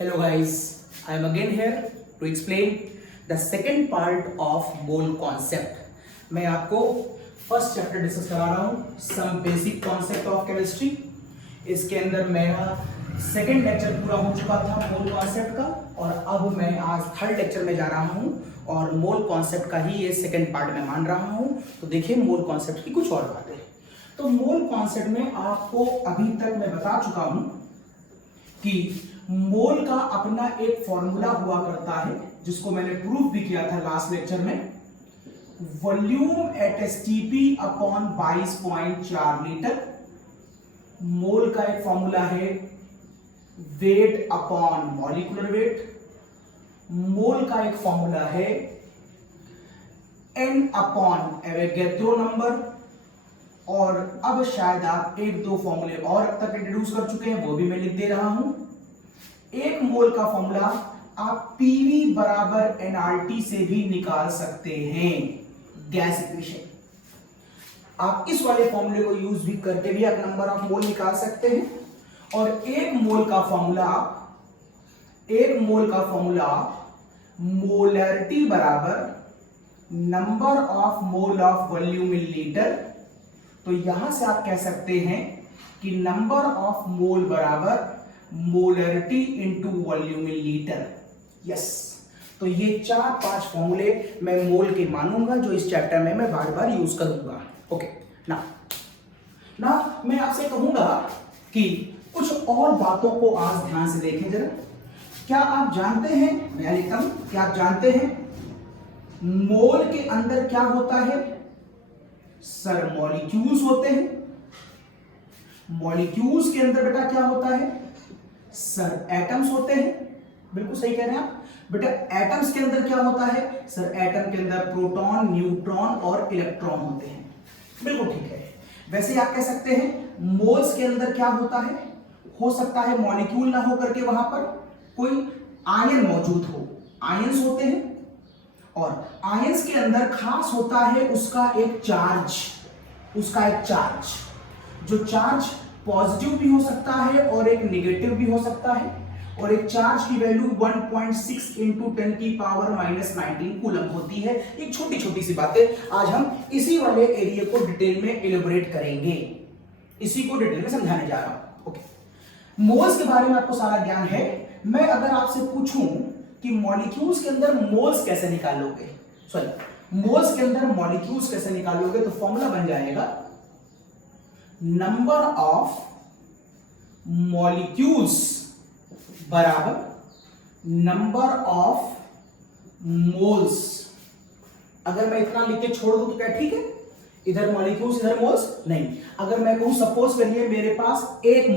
Hello guys, I am again here to explain the second part of mole concept. मैं आपको first chapter discuss करा रहा हूँ, some basic concept of chemistry. इसके अंदर मेरा सेकेंड लेक्चर पूरा हो चुका था मोल कॉन्सेप्ट का, और अब मैं आज थर्ड लेक्चर में जा रहा हूँ और मोल कॉन्सेप्ट का ही ये सेकेंड पार्ट में मान रहा हूँ। तो देखिए मोल कॉन्सेप्ट की कुछ और बातें। तो मोल कॉन्सेप्ट में आपको अभी तक मैं बता चुका हूँ कि मोल का अपना एक फॉर्मूला हुआ करता है, जिसको मैंने प्रूफ भी किया था लास्ट लेक्चर में। Volume at STP upon 22.4 litre. Mole का एक फॉर्मूला है weight upon molecular weight. Mole का एक फॉर्मूला है एन अपॉन एवोगैड्रो नंबर। और अब शायद आप एक दो फॉर्मूले और अब तक इंट्रोड्यूस कर चुके हैं, वो भी मैं लिख दे रहा हूं। एक मोल का फॉर्मूला आप पीवी बराबर एनआरटी से भी निकाल सकते हैं, गैस इक्वेशन। आप इस वाले फॉर्मूले को यूज भी करके भी आप नंबर ऑफ मोल निकाल सकते हैं। और एक मोल का फॉर्मूला मोलरिटी बराबर number of mole of volume in litre. तो यहां से आप कह सकते हैं कि नंबर ऑफ मोल बराबर molarity into volume in litre. Yes, तो ये 4-5 फॉर्मूले मैं मोल के मानूंगा, जो इस चैप्टर में मैं बार बार यूज करूंगा। ओके ना मैं आपसे कहूंगा कि कुछ और बातों को आज ध्यान से देखें जरा। क्या आप जानते हैं, मैं लिखता हूं, क्या आप जानते हैं मोल के अंदर क्या होता है? सर मॉलिक्यूल्स होते हैं। मॉलिक्यूल्स के अंदर बेटा क्या होता है? सर एटम्स होते हैं। बिल्कुल सही कह रहे हैं आप बेटा। एटम्स के अंदर क्या होता है? सर एटम के अंदर प्रोटॉन, न्यूट्रॉन और इलेक्ट्रॉन होते हैं। बिल्कुल ठीक है। वैसे आप कह सकते हैं मोल्स के अंदर क्या होता है? हो सकता है मॉलिक्यूल ना हो करके वहां पर कोई आयन मौजूद हो, आयंस होते हैं। और आयंस के अंदर खास होता है उसका एक चार्ज, जो चार्ज पॉजिटिव भी हो सकता है और एक नेगेटिव भी हो सकता है। और एक चार्ज की वैल्यू 1.6 इंटू 10 की पावर -19 कूलम होती है। एक छोटी छोटी सी बातें आज हम इसी वाले एरिया को डिटेल में एलिबोरेट करेंगे, इसी को डिटेल में समझाने जा रहा हूं। ओके, मोल्स के बारे में आपको सारा ज्ञान है। मैं अगर आपसे पूछूं कि मॉलिक्यूल्स के अंदर मोल्स कैसे निकालोगे, मोल्स के अंदर मॉलिक्यूल्स कैसे निकालोगे, तो फॉर्मूला बन जाएगा नंबर ऑफ मॉलिक्यूल्स बराबर नंबर ऑफ मोल्स। अगर मैं इतना लिख के छोड़ दूं तो क्या ठीक है? इधर मॉलिक्यूल्स इधर मोल्स नहीं। अगर मैं कहूं सपोज करिए मेरे पास एक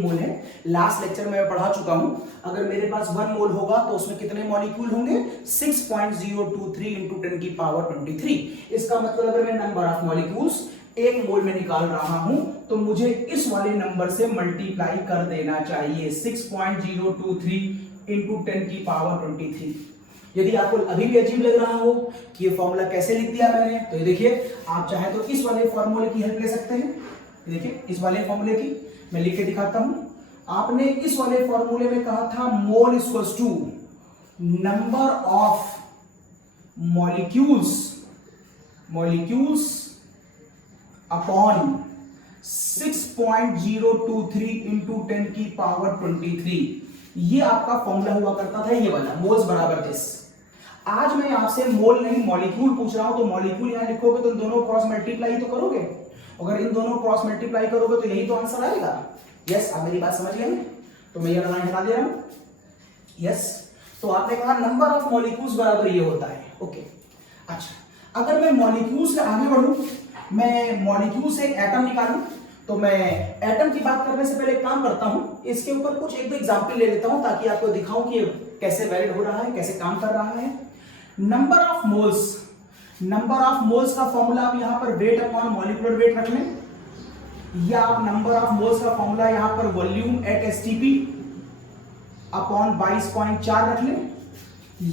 मोल है, लास्ट लेक्चर में मैं पढ़ा चुका हूं, अगर मेरे पास 1 मोल होगा तो उसमें कितने मॉलिक्यूल होंगे? 6.023 इंटू 10 की पावर 23। इसका मतलब अगर मैं नंबर ऑफ मॉलिक्यूल्स एक मोल में निकाल रहा हूं तो मुझे इस वाले नंबर से मल्टीप्लाई कर देना चाहिए, 6.023 इंटू 10 की पावर 23। यदि आपको अभी भी अजीब लग रहा हो कि ये फॉर्मूला कैसे लिख दिया मैंने, तो ये देखिए, आप चाहे तो इस वाले फॉर्मूले की हेल्प ले सकते हैं। देखिए इस वाले फॉर्मूले की मैं लिख के दिखाता हूं। आपने इस वाले फॉर्मूले में कहा था mole equals to number of molecules upon 6.023 into 10 की पावर 23। ये आपका फॉर्मूला हुआ करता था, ये वाला मोल्स बराबर दिस। आज मैं आपसे मोल नहीं मॉलिक्यूल पूछ रहा हूं, तो मॉलिक्यूल यहां लिखोगे तो दोनों क्रॉस मल्टीप्लाई तो करोगे। अगर इन दोनों क्रॉस मल्टीप्लाई करोगे तो यही तो आंसर आएगा। यस, आप मेरी बात समझ गए? तो मैं ये लाइन हटा दे रहा हूं। यस, तो आपने कहा नंबर ऑफ मॉलिक्यूल्स बराबर ये होता है। ओके, अच्छा, अगर मैं मॉलिक्यूल से आगे बढ़ूं, मैं मॉलिक्यूल से एटम निकालूं, तो मैं एटम की बात करने से पहले एक काम करता हूं, इसके ऊपर कुछ एक दो एग्जांपल ले लेता हूं ताकि आपको दिखाऊं कि कैसे वैलिड हो रहा है, कैसे काम कर रहा है। नंबर ऑफ मोल्स का फॉर्मूला आप यहां पर वेट अपॉन मॉलिक्यूलर वेट रख लें, या आप नंबर ऑफ मोल्स का फॉर्मूला यहां पर वॉल्यूम एट एसटीपी अपॉन 22.4 रख लें,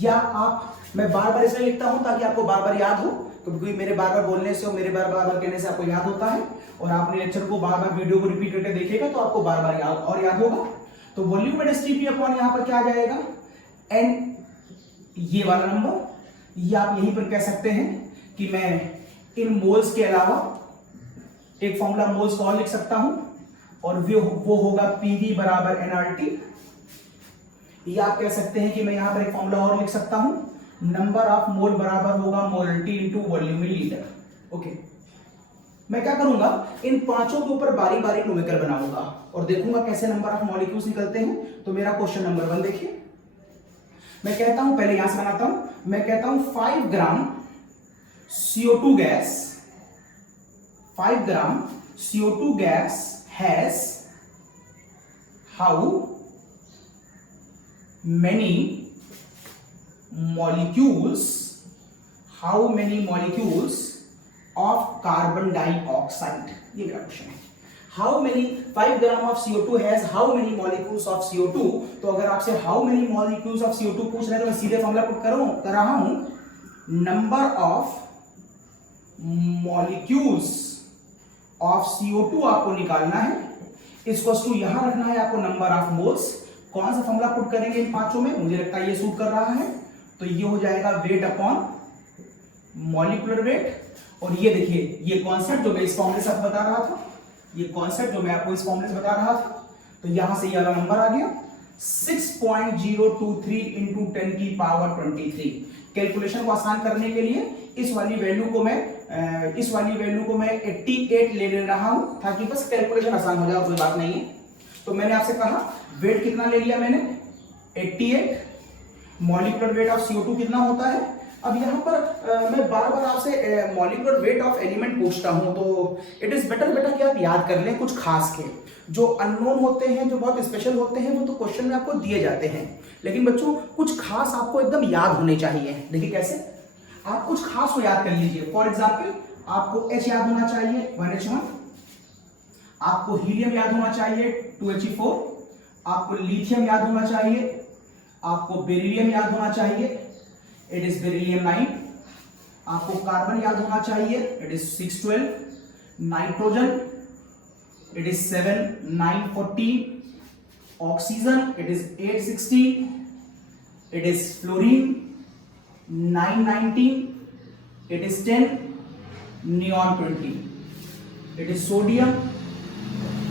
या आप, मैं बार बार इसलिए लिखता हूं ताकि आपको बार बार याद हो, क्योंकि मेरे बार बार बोलने से और मेरे बार बार कहने से आपको याद होता है, और आपने लेक्चर को बार बार वीडियो को रिपीट करके देखेगा तो आपको बार बार याद होगा। तो वॉल्यूम डेंसिटी P अपॉन यहां पर क्या आ जाएगा, n, ये वाला नंबर। ये आप यहीं पर कह सकते हैं कि मैं इन मोल्स के अलावा एक फॉर्मूला मोल्स का और लिख सकता हूं, और वो होगा PV बराबर nRT। या आप कह सकते हैं कि मैं यहां पर एक फॉर्मूला और लिख सकता हूं, नंबर ऑफ मोल बराबर होगा molarity into volume in litre. Okay, मैं क्या करूंगा, इन पांचों के ऊपर बारी बारी न्यूमेरिकल बनाऊंगा और देखूंगा कैसे नंबर ऑफ मॉलिक्यूल्स निकलते हैं। तो मेरा क्वेश्चन नंबर 1 देखिए, मैं कहता हूं, पहले यहां से बनाता हूं, मैं कहता हूं 5 ग्राम CO2 gas, 5 gram CO2 gas has how many molecules of carbon dioxide, ये मेरा क्वेश्चन है। How many 5 gram of CO2 has how many molecules of CO2। तो अगर आपसे how many molecules of CO2 पूछ रहे हैं तो मैं सीधे फॉर्मूला पुट कर रहा हूं, number of molecules of CO2 आपको निकालना है, इसको यहां रखना है आपको नंबर ऑफ मोल्स। कौन सा फॉर्मूला पुट करेंगे इन पांचों में, मुझे लगता है ये सूट कर रहा है, तो ये हो जाएगा वेट अपॉन मॉलिक्यूलर वेट। और ये देखिए, ये कॉन्सेप्ट जो मैं इस फॉर्मूले से आपको बता रहा था, ये कॉन्सेप्ट जो मैं आपको इस फॉर्मूले से बता रहा था, तो यहां से ये वाला नंबर आ गया 6.023 इंटू 10 की पावर 23। कैलकुलेशन को आसान करने के लिए इस वाली वैल्यू को मैं 88 ले रहा हूं, ताकि बस कैलकुलेशन आसान हो जाए, कोई बात नहीं है। तो मैंने आपसे कहा वेट कितना ले लिया मैंने, 88, मॉलिक्यूलर वेट ऑफ CO2 कितना होता है। अब यहाँ पर मैं बार बार आपसे मॉलिक्यूलर वेट ऑफ एलिमेंट पूछता हूं, तो इट इज बेटर बेटा कि आप याद कर लें कुछ खास के, जो अननोन होते हैं, जो बहुत स्पेशल होते हैं, वो तो क्वेश्चन में आपको दिए जाते हैं, लेकिन बच्चों कुछ खास आपको एकदम याद होने चाहिए। देखिए कैसे, आप कुछ खास को याद कर लीजिए। फॉर एग्जाम्पल, आपको H याद होना चाहिए 1H1, आपको हीलियम याद होना चाहिए 2He4, आपको लिथियम याद होना चाहिए, आपको बेरिलियम याद होना चाहिए, इट इज बेरिलियम 9, आपको कार्बन याद होना चाहिए, it is 612, nitrogen it is 7,940, oxygen it is 860, it is fluorine 919, it is 10, neon 20, it is sodium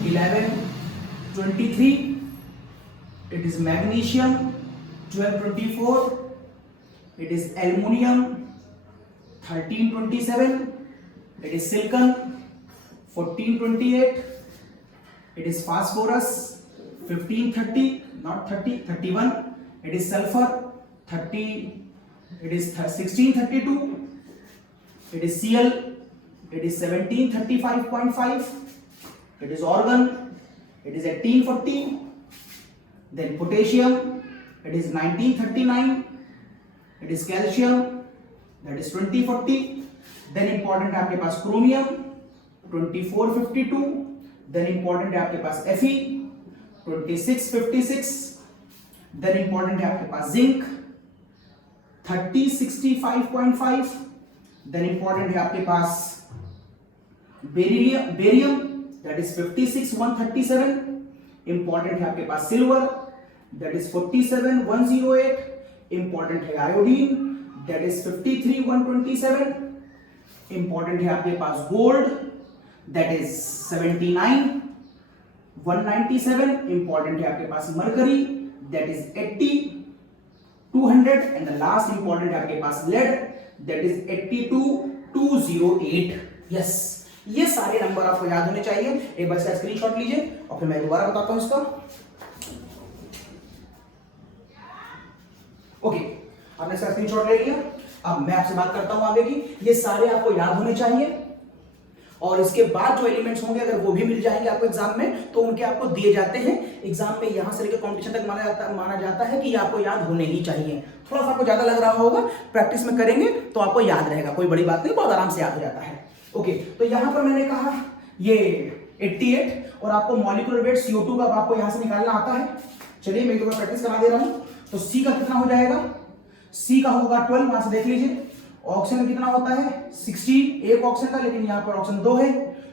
1123, it is magnesium 1224, it is aluminum 1327, it is silicon 1428, it is phosphorus 1530, not 30, 31, it is sulfur 30, it is 1632, it is Cl, it is 1735.5, it is argon, it is 1840, then potassium, it is 1939, it is calcium, that is 2040, then important है आपके पास chromium 2452, then important है आपके पास Fe 2656, then important है आपके पास zinc 3065.5, then important है आपके पास barium that is 56137, important है आपके पास सिल्वर that is 47108, important है आयोडीन that is 53127, important है आपके पास गोल्ड that is 79,197, important है आपके पास mercury that is 80,200, and the last important है आपके पास लेड that is 82,208। यस, ये सारे नंबर आपको याद होने चाहिए। एक बार इसका स्क्रीनशॉट लीजिए और फिर मैं दोबारा बताता हूं इसका। ओके, आपने इसका स्क्रीनशॉट ले लिया। अब मैं आपसे बात करता हूं आगे की, ये सारे आपको याद होने चाहिए, और इसके बाद जो एलिमेंट्स होंगे अगर वो भी मिल जाएंगे आपको एग्जाम में, तो उनके आपको दिए जाते हैं। एग्जाम में यहां से लेकर कॉम्पिटिशन तक माना जाता है कि ये आपको याद होने ही चाहिए। थोड़ा सा आपको ज्यादा लग रहा होगा, प्रैक्टिस में करेंगे तो आपको याद रहेगा, कोई बड़ी बात नहीं, बहुत आराम से याद हो जाता है। ओके, तो यहां पर मैंने कहा ये 88, और आपको मॉलिक्यूलर वेट CO2 का आपको यहां से निकालना आता है। चलिए मैं तो प्रैक्टिस करा दे रहा हूं। तो C का कितना हो जाएगा, C का होगा 12, वहां से देख लीजिए। ऑक्सीजन कितना होता है 60, एक ऑक्सीजन का, लेकिन यहां पर ऑक्सीजन 2 है,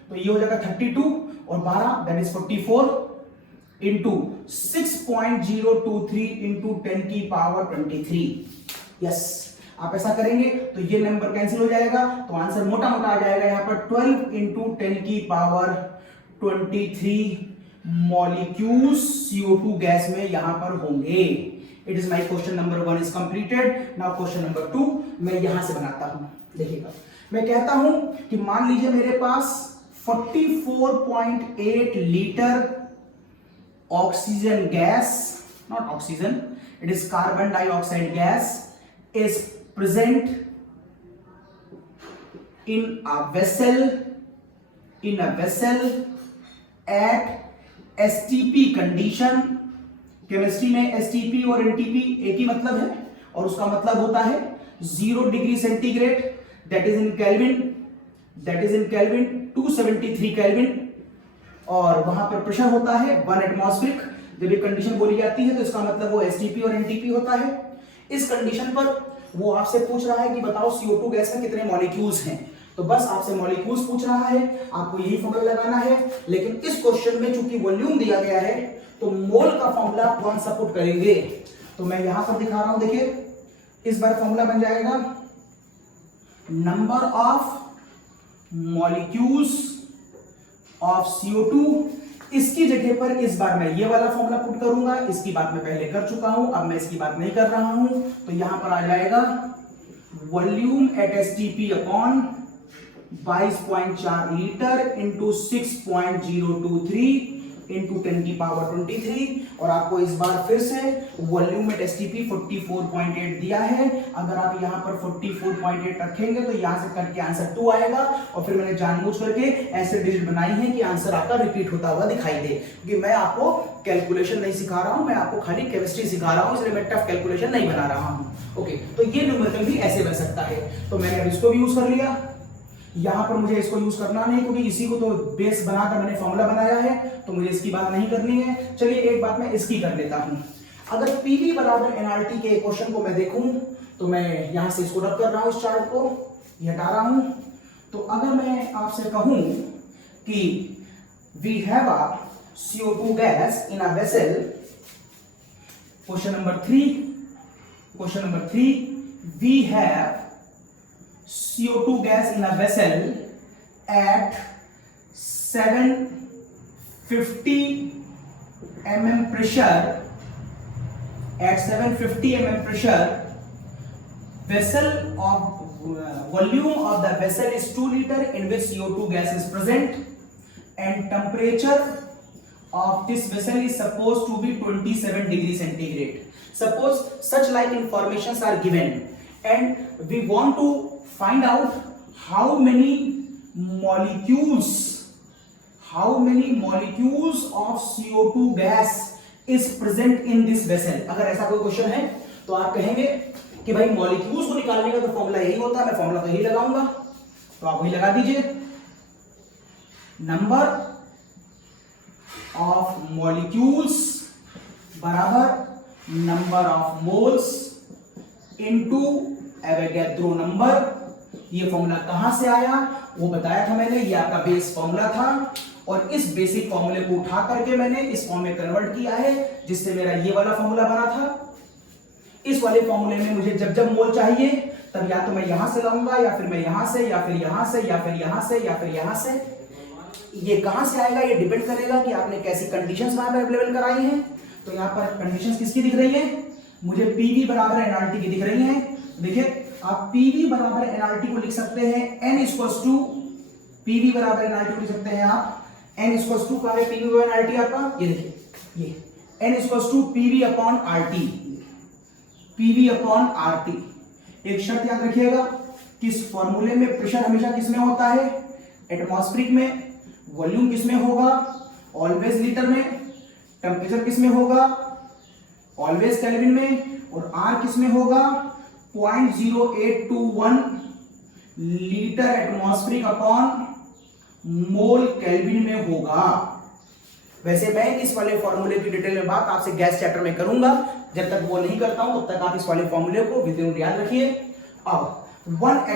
तो ये हो जाएगा 32 और 12 दैट इज 44, इंटू 6.023 इंटू 10 की पावर 23। यस, आप ऐसा करेंगे तो ये नंबर कैंसिल हो जाएगा, तो आंसर मोटा मोटा आ जाएगा यहां पर 12 इंटू 10 की पावर 23 मॉलिक्यूल्स CO2 गैस में यहां पर होंगे। It is my question number 1 is completed. Now question number 2 मैं यहां से बनाता हूं। देखिएगा, मैं कहता हूं कि मान लीजिए मेरे पास 44.8 litre oxygen gas, not oxygen, it is carbon dioxide gas is present in a vessel at STP condition। Chemistry में STP और NTP एक ही मतलब है और उसका मतलब होता है 0 degree centigrade, that is in kelvin 273 kelvin, और वहां पर प्रेशर होता है 1 एटमॉस्फेरिक। जब ये कंडीशन बोली जाती है तो इसका मतलब वो STP और NTP होता है। इस कंडीशन पर वो आपसे पूछ रहा है कि बताओ CO2 गैस में कितने मॉलिक्यूल्स हैं, तो बस आपसे मॉलिक्यूल्स पूछ रहा है, आपको यही फॉर्मूला लगाना है। लेकिन इस क्वेश्चन में चूंकि वॉल्यूम दिया गया है तो मोल का फॉर्मूला कौन सा पुट करेंगे, तो मैं यहां पर दिखा रहा हूं। देखिए, इस बार फॉर्मूला बन जाएगा number of molecules of CO2। इसकी जगह पर इस बार मैं ये वाला फॉर्मूला पुट करूंगा, इसकी बात मैं पहले कर चुका हूं, अब मैं इसकी बात नहीं कर रहा हूं। तो यहां पर आ जाएगा volume at STP upon 22.4 litre into 6.023 into 10 की पावर 23, और आपको इस बार फिर से वॉल्यूम एट STP 44.8 दिया है। अगर आप यहां पर 44.8 रखेंगे तो यहां से करके आंसर 2 आएगा, और फिर मैंने जानबूझ करके ऐसे डिजिट बनाई है कि आंसर आपका रिपीट होता हुआ दिखाई दे, क्योंकि मैं आपको कैलकुलेशन नहीं सिखा रहा हूं, मैं आपको खाली केमिस्ट्री सिखा रहा हूं, इसलिए मैं टफ कैलकुलेशन नहीं बना रहा हूं। ओके, तो ये न्यूमेरिकल भी ऐसे बन सकता है। तो मैंने अब इसको भी यूज कर लिया, यहां पर मुझे इसको यूज करना नहीं, क्योंकि इसी को तो बेस बनाकर मैंने फॉर्मूला बनाया है, तो मुझे इसकी बात नहीं करनी है। चलिए एक बात मैं इसकी कर लेता हूं। अगर PV बराबर NRT के क्वेश्चन को मैं देखूं तो मैं यहां से इसको रब कर रहा हूं, इस चार्ट को ये हटा रहा हूं। तो अगर मैं आपसे कहूं कि we have a CO2 gas in a vessel, question number 3 we have CO2 gas in a vessel at 750 mm pressure. At 750 mm pressure, vessel of volume of the vessel is 2 liter in which CO2 gas is present, and temperature of this vessel is supposed to be 27 degree centigrade. Suppose such like informations are given and we want to find out how many molecules of CO2 gas is present in this vessel। अगर ऐसा कोई question है तो आप कहेंगे कि भाई molecules को निकालने का तो फॉर्मूला यही होता है, मैं फॉर्मूला तो यही लगाऊंगा, तो आप वही लगा दीजिए। नंबर ऑफ मॉलिक्यूल्स बराबर number of moles into Avogadro number. ये फॉर्मूला कहां से आया वो बताया था मैंने, ये आपका बेस फॉर्मूला था, और इस बेसिक फॉर्मूले को उठा करके मैंने इस फॉर्म में कन्वर्ट किया है, जिससे मेरा ये वाला फॉर्मूला बना था। इस वाले फॉर्मूले में मुझे जब जब मोल चाहिए तब या तो मैं यहां से लाऊंगा, या फिर मैं यहां से, या फिर यहां से, या फिर यहां से, या फिर यहां से। ये कहां से आएगा ये डिपेंड करेगा कि आपने कैसी कंडीशंस वहां पे अवेलेबल कराई हैं। तो यहां पर कंडीशंस किसकी दिख रही है, मुझे PV बराबर NRT की दिख रही है। देखिए, आप PV बराबर NRT को लिख सकते हैं N इक्वल्स टू PV बराबर NRT को लिख सकते हैं आप N इक्वल्स टू क्या है PV बराबर NRT आपका, ये देखिए, ये N equals to PV upon RT, PV upon RT। एक शर्त याद रखिएगा कि इस फॉर्मूले में प्रेशर हमेशा किसमें होता है, एटमॉस्फेरिक में। वॉल्यूम किसमें होगा, ऑलवेज लीटर में। टेम्परेचर किसमें होगा, ऑलवेज केल्विन में। और R किसमें होगा, 0.0821 litre atmospheric upon mole kelvin में होगा। वैसे मैं इस वाले फॉर्मूले की डिटेल में बात आपसे गैस चैप्टर में करूंगा, जब तक वो नहीं करता हूं तब तक आप इस वाले फॉर्मूले को विदिन याद रखिए। अब 1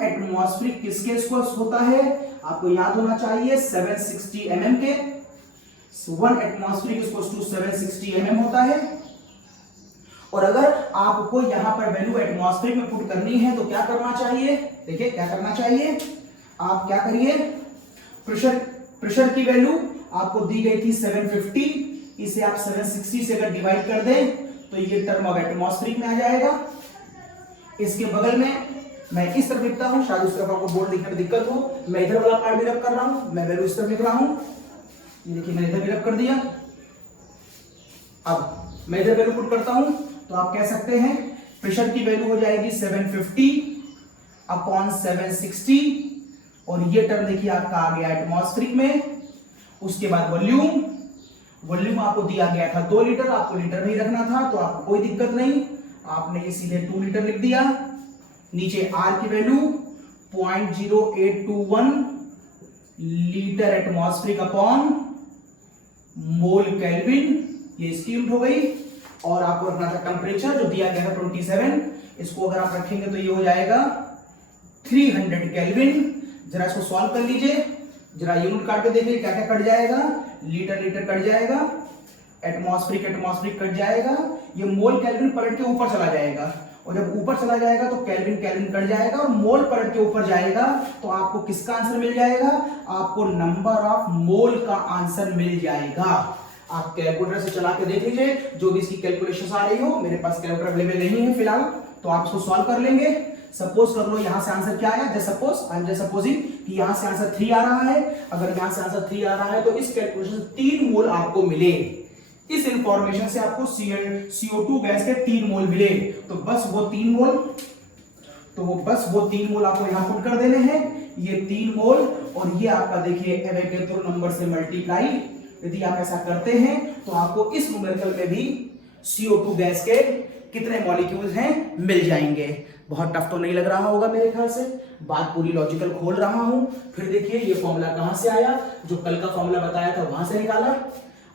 एटमॉस्फेरिक किसके इक्वल्स होता है, आपको याद होना चाहिए 760 mm के। 1 एटमॉस्फेरिक इक्वल्स टू 760 mm होता है। और अगर आपको यहां पर वैल्यू एटमॉस्फेरिक में पुट करनी है तो क्या करना चाहिए, देखिए क्या करना चाहिए, आप क्या करिए, प्रेशर की वैल्यू आपको दी गई थी 750, इसे आप 760 से अगर डिवाइड कर दें तो ये टर्म अब एटमॉस्फेरिक में आ जाएगा। इसके बगल में मैं इस तरफ लिखता हूं, शायद उस तरफ आपको बोर्ड लिखने में दिक्कत हो, मैं इधर वाला पार्ट भी रब कर रहा हूं, मैं वैल्यू इस तरफ लिख रहा हूं, ये देखिए मैंने इधर भी रब कर दिया। अब मैं इधर वैल्यू पुट करता हूं तो आप कह सकते हैं प्रेशर की वैल्यू हो जाएगी 750 अपॉन 760 और ये टर्म देखिए आपका आ गया एटमॉस्फेरिक में। उसके बाद वॉल्यूम आपको दिया गया था 2 लीटर, आपको लीटर में ही रखना था तो आपको कोई दिक्कत नहीं, आपने ये सीधे 2 लीटर लिख दिया। नीचे आर की value 0.0821 litre atmospheric upon mole kelvin, ये इसकी यूनिट हो गई। और आपको रखना था टेम्परेचर जो दिया गया था 27, इसको अगर आप रखेंगे तो ये हो जाएगा 300 केल्विन। जरा इसको सॉल्व कर लीजिए, जरा यूनिट काट के देखिए क्या क्या कट जाएगा, लीटर कट जाएगा, एटमॉस्फेरिक कट जाएगा, ये मोल केल्विन पलट के ऊपर चला जाएगा और जब ऊपर चला जाएगा तो केल्विन कट जाएगा और मोल पलट के ऊपर जाएगा तो आपको किसका आंसर मिल जाएगा, आपको नंबर ऑफ मोल का आंसर मिल जाएगा। आप कैलकुलेटर से चला के देख लीजिए, जो भी इसकी कैलकुलेशन आ रही हो, मेरे पास कैलकुलेटर अवेलेबल नहीं है फिलहाल, तो आप इसको सॉल्व कर लेंगे। सपोज कर लो यहां से आंसर क्या आया, जस्ट सपोजिंग कि यहां से आंसर 3 आ रहा है। अगर यहां से आंसर 3 आ रहा है तो इस कैलकुलेशन से 3 मोल आपको मिले, इस इंफॉर्मेशन से आपको CO2 गैस के 3 मोल मिले, तो बस वो 3 मोल आपको यहां पुट कर देने हैं, ये 3 मोल और ये आपका देखिए एवोगैड्रो नंबर से मल्टीप्लाई, यदि आप ऐसा करते हैं तो आपको इस न्यूमेरिकल में भी CO2 गैस के कितने मॉलिक्यूल्स हैं मिल जाएंगे। बहुत टफ तो नहीं लग रहा होगा मेरे ख्याल से, बात पूरी लॉजिकल खोल रहा हूं। फिर देखिए ये फॉर्मूला कहां से आया, जो कल का फॉर्मूला बताया था वहां से निकाला।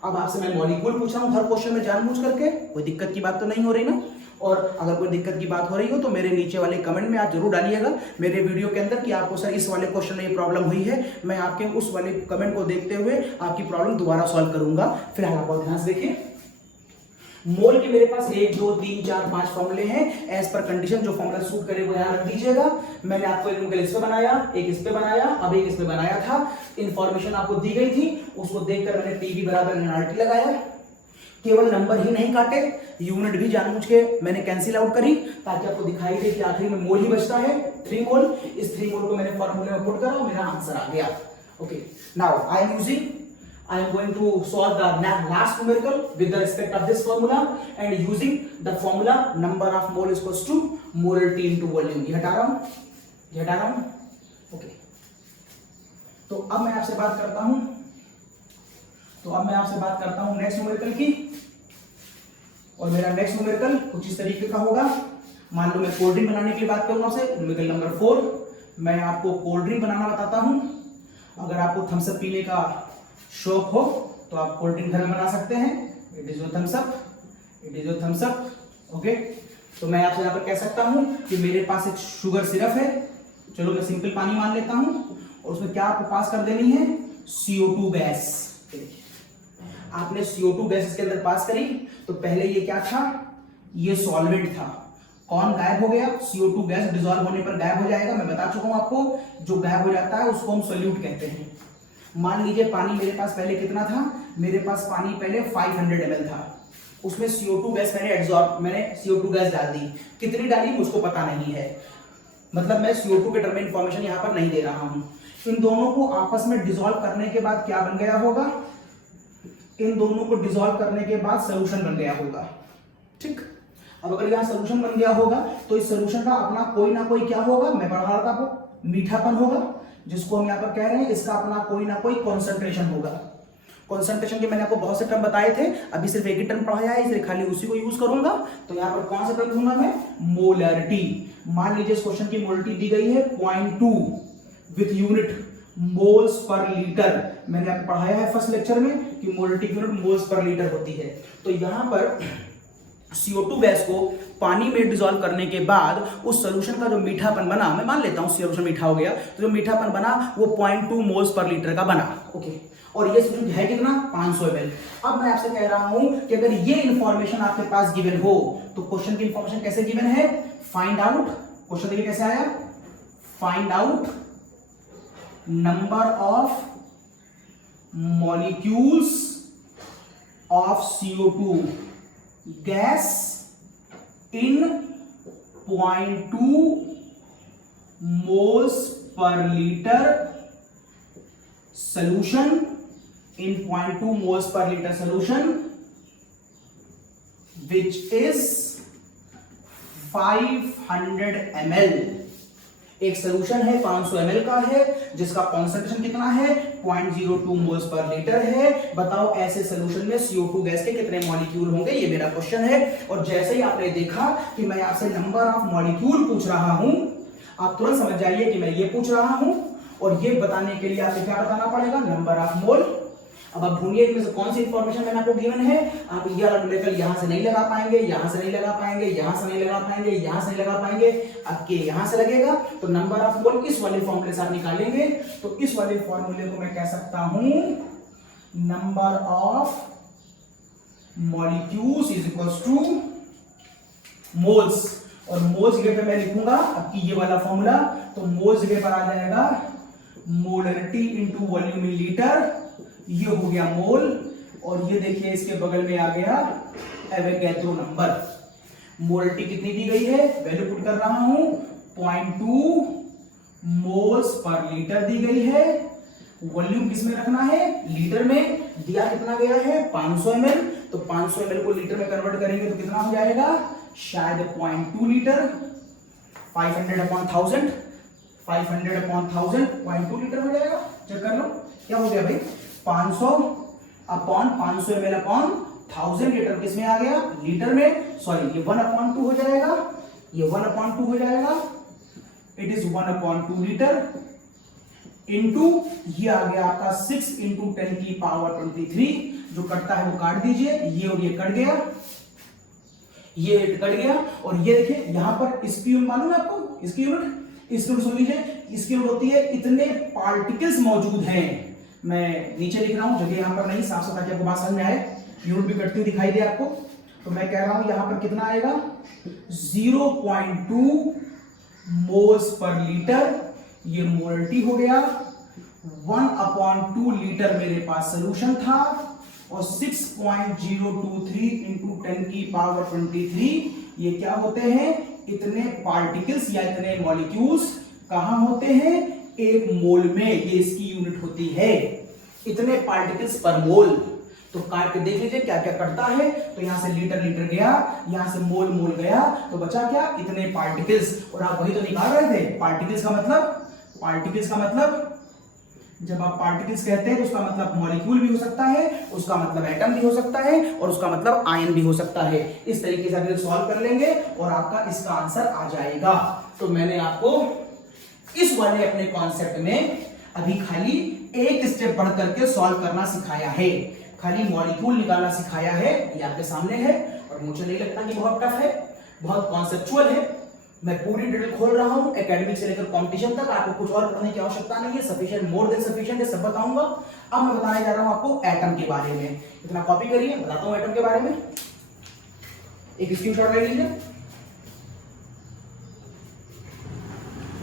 अब आपसे मैं मॉलिक्यूल पूछ रहा हूं हर क्वेश्चन में जानबूझ करके, कोई दिक्कत की बात तो नहीं हो रही ना। और अगर कोई दिक्कत की बात हो रही हो तो मेरे नीचे वाले कमेंट में आप जरूर डालिएगा मेरे वीडियो के अंदर कि आपको सर इस वाले क्वेश्चन में ये प्रॉब्लम हुई है, मैं आपके उस वाले कमेंट को देखते हुए आपकी प्रॉब्लम दोबारा सॉल्व करूंगा। फिलहाल आप ध्यान से देखिए, मोल के मेरे पास 1 2 3 4 5 फॉर्मूले हैं, एज पर कंडीशन जो फॉर्मूला सूट करे वो यहां रख दीजिएगा। मैंने आपको एक इस पे बनाया, एक इस पे बनाया, अब एक इस पे बनाया था। इंफॉर्मेशन आपको दी गई थी, उसको देखकर मैंने पीवी बराबर एनआरटी लगाया। केवल नंबर ही नहीं काटे, यूनिट भी जानबूझ के मैंने कैंसिल आउट करी ताकि आपको दिखाई दे कि आखिरी में मोल ही बचता है 3 मोल। इस 3 मोल को मैंने फॉर्मूले में पुट करा, मेरा आंसर आ गया। Okay, now I am going to solve the last numerical with the respect of this formula and using the formula number of mole is equals to molarity into volume। ये हटा रहा हूं। Okay, तो अब मैं आपसे बात करता हूं नेक्स्ट न्यूमेरिकल की। और मेरा नेक्स्ट न्यूमेरिकल कुछ इस तरीके का होगा। मान लो मैं कोल्ड ड्रिंक बनाने के लिए बात करूंगा आपसे, न्यूमेरिकल नंबर 4। मैं आपको कोल्ड ड्रिंक बनाना बताता हूं। अगर आपको थम्स अप पीने का शौक हो तो आप कोल्ड ड्रिंक घर में बना सकते हैं। It is your thumbs up. Okay, तो मैं आपसे यहां पर कह सकता हूं कि मेरे पास एक शुगर सिरप है, चलो मैं सिंपल पानी मान लेता हूं, और उसमें क्या आपको पास कर देनी है, CO2 गैस। आपने CO2 गैस इसके अंदर पास करी तो पहले ये क्या था, ये सॉल्वेंट था। कौन गायब हो गया, CO2 गैस डिसॉल्व होने पर गायब हो जाएगा। मैं बता चुका हूं आपको, जो गायब हो जाता है उसको हम सोल्यूट कहते हैं। मान लीजिए पानी मेरे पास पहले कितना था, मेरे पास पानी पहले 500 ml था, उसमें CO2 गैस मैंने CO2 गैस डाल दी। कितनी डाली मुझको पता नहीं है, मतलब मैं CO2 के टर्म में इंफॉर्मेशन यहां पर नहीं दे रहा हूं। इन दोनों को आपस में डिसॉल्व करने के बाद क्या बन गया होगा, इन दोनों को डिसॉल्व करने के बाद सोल्यूशन बन गया होगा। ठीक, अब अगर यहां सोल्यूशन बन गया होगा तो इस सोल्यूशन का अपना कोई ना कोई क्या होगा, मैं पढ़ा रहा था आपको, मीठापन होगा, जिसको हम यहाँ पर कह रहे हैं इसका अपना कोई ना कोई कॉन्सेंट्रेशन होगा। कॉन्सेंट्रेशन के मैंने आपको बहुत से टर्म बताए थे, अभी सिर्फ एक ही टर्म पढ़ाया है, इसलिए खाली उसी को यूज करूंगा। तो यहाँ पर कौन सा टर्म दूंगा मैं, मोलरिटी। मान लीजिए इस क्वेश्चन की मोलरिटी दी गई है 0.2 with unit moles per litre. मैंने आपको पढ़ाया है फर्स्ट लेक्चर में कि मोलरिटी की यूनिट मोल्स पर लीटर होती है। तो यहाँ पर CO2 गैस को पानी में डिसॉल्व करने के बाद उस सोल्यूशन का जो मीठापन बना, मैं मान लेता हूं सोल्यूशन मीठा हो गया, तो जो मीठापन बना वो 0.2 मोल्स पर लीटर का बना। ओके, और ये सोल्यूशन है कितना, 500 ml। अब मैं आपसे कह रहा हूं कि अगर ये इंफॉर्मेशन आपके पास गिवन हो तो क्वेश्चन की इंफॉर्मेशन कैसे गिवन है, फाइंड आउट, क्वेश्चन देखिए कैसे आया, find out number of molecules of CO2 gas in 0.2 moles per litre solution, in 0.2 moles per liter solution which is 500 ml। एक सोल्यूशन है 500 ml का है जिसका कॉन्सेंट्रेशन कितना है, 0.02 मोल्स पर लीटर है। बताओ ऐसे सोल्यूशन में CO2 गैस के कितने मॉलिक्यूल होंगे, ये मेरा क्वेश्चन है। और जैसे ही आपने देखा कि मैं आपसे नंबर ऑफ मॉलिक्यूल पूछ रहा हूं, आप तुरंत समझ जाइए कि मैं ये पूछ रहा हूं और ये बताने के लिए आपको क्या बताना पड़ेगा, नंबर ऑफ मोल। अब आप ढूंढिए इनमें से कौन सी इंफॉर्मेशन मैंने आपको गिवन है। आप ये वाला न्यूमेरिकल यहां से नहीं लगा पाएंगे, यहां से नहीं लगा पाएंगे, यहां से नहीं लगा पाएंगे, यहां से नहीं लगा पाएंगे, आपके यहां से लगेगा। तो नंबर ऑफ मोल इस वाले फॉर्मूले से आप निकालेंगे, तो इस वाले फॉर्मूले को मैं कह सकता हूं number of molecules is equals two moles. और मोल्स जगह पे मैं लिखूंगा आपकी ये वाला फॉर्मूला, तो मोल्स जगह पर आ जाएगा molarity into volume in litre, ये हो गया मोल। और ये देखिए इसके बगल में आ गया एवोगैड्रो नंबर। मोलरिटी कितनी दी गई है, वैल्यू पुट कर रहा हूं 0.2 मोल्स पर लीटर दी गई है। वॉल्यूम किसमें रखना है, लीटर में। दिया कितना गया है 500 ml, तो 500 ml को लीटर में कन्वर्ट करेंगे तो कितना हो जाएगा, शायद 0.2 लीटर। 500 अपॉन 1000, 500 अपॉन 1000 0.2 लीटर हो जाएगा। चेक कर लो क्या हो गया भाई, 500 अपॉन 500 ml अपॉन 1000 लीटर किसमें आ गया, लीटर में। सॉरी, ये 1/2 हो जाएगा, ये 1/2 हो जाएगा। इट इज 1/2 लीटर इनटू ये आ गया आपका 6 × 10⁻23। जो कटता है वो काट दीजिए, ये और ये कट गया, ये कट गया। और ये देखिए यहां पर इसकी यूनिट मालूम है आपको, इसकी यूनिट सुन लीजिए, इसकी यूनिट होती है इतने पार्टिकल्स मौजूद हैं। मैं नीचे लिख रहा हूं, जगह यहां पर नहीं, साफ साफ ताकि आपको बात समझ में आए, यूनिट भी कटती हुई दिखाई दे आपको। तो मैं कह रहा हूं यहां पर कितना आएगा, 0.2 मोल्स पर लीटर, ये मोलरिटी हो गया। 1/2 लीटर मेरे पास सोल्यूशन था और 6.023 × 10⁻23 ये क्या होते हैं, इतने पार्टिकल्स या इतने मॉलिक्यूल्स कहां होते हैं, एक मोल में। ये इसकी यूनिट होती है, इतने पार्टिकल्स पर मोल। तो काट के देख लीजिए क्या क्या करता है। तो यहां से लीटर लीटर गया, यहां से मोल मोल गया, तो बचा क्या, इतने पार्टिकल्स। और आप वही तो निकाल रहे थे, पार्टिकल्स का मतलब जब आप पार्टिकल्स कहते हैं तो उसका मतलब मॉलिक्यूल भी हो सकता है, उसका मतलब एटम भी हो सकता है, और उसका मतलब आयन भी हो सकता है। इस तरीके से आप सॉल्व कर लेंगे और आपका इसका आंसर आ जाएगा। तो मैंने आपको इस वाले अपने कॉन्सेप्ट में अभी खाली एक स्टेप बढ़ करके सॉल्व करना सिखाया है, खाली मॉलिक्यूल निकालना सिखाया है। ये आपके सामने है और मुझे नहीं लगता कि बहुत टफ है, बहुत कॉन्सेप्चुअल है। मैं पूरी डिटेल खोल रहा हूं, एकेडमिक से लेकर कंपटीशन तक। आपको कुछ और पढ़ने की आवश्यकता नहीं है, सफिशिएंट, मोर देन सफिशिएंट है, सब बताऊंगा। अब मैं बताने जा रहा हूं आपको एटम के बारे में। इतना कॉपी करिए, बताता हूं एटम के बारे में। एक स्क्रीनशॉट ले लीजिए।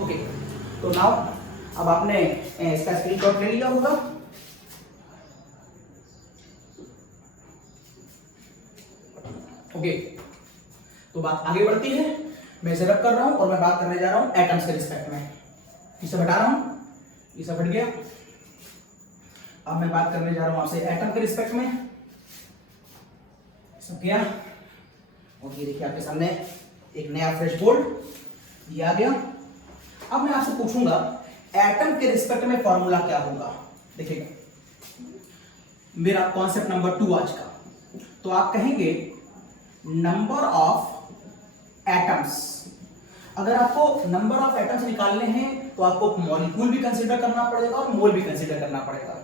ओके, तो नाउ अब आपने इसका स्क्रीनशॉट ले लिया होगा। ओके, तो बात आगे बढ़ती है। मैं इसे रब कर रहा हूं और मैं बात करने जा रहा हूं एटम्स के रिस्पेक्ट में। इसे हटा रहा हूं, इसे हट गया। अब मैं बात करने जा रहा हूं आपसे एटम के रिस्पेक्ट में। सब गया और ये देखिए आपके सामने एक नया फ्रेश बोर्ड ये आ गया। अब मैं आपसे पूछूंगा एटम के रिस्पेक्ट में फॉर्मूला क्या होगा। देखिएगा मेरा कॉन्सेप्ट नंबर 2 आज का, तो आप कहेंगे नंबर ऑफ एटम्स। अगर आपको नंबर ऑफ एटम्स निकालने हैं तो आपको मॉलिक्यूल भी कंसीडर करना पड़ेगा और मोल भी कंसीडर करना पड़ेगा,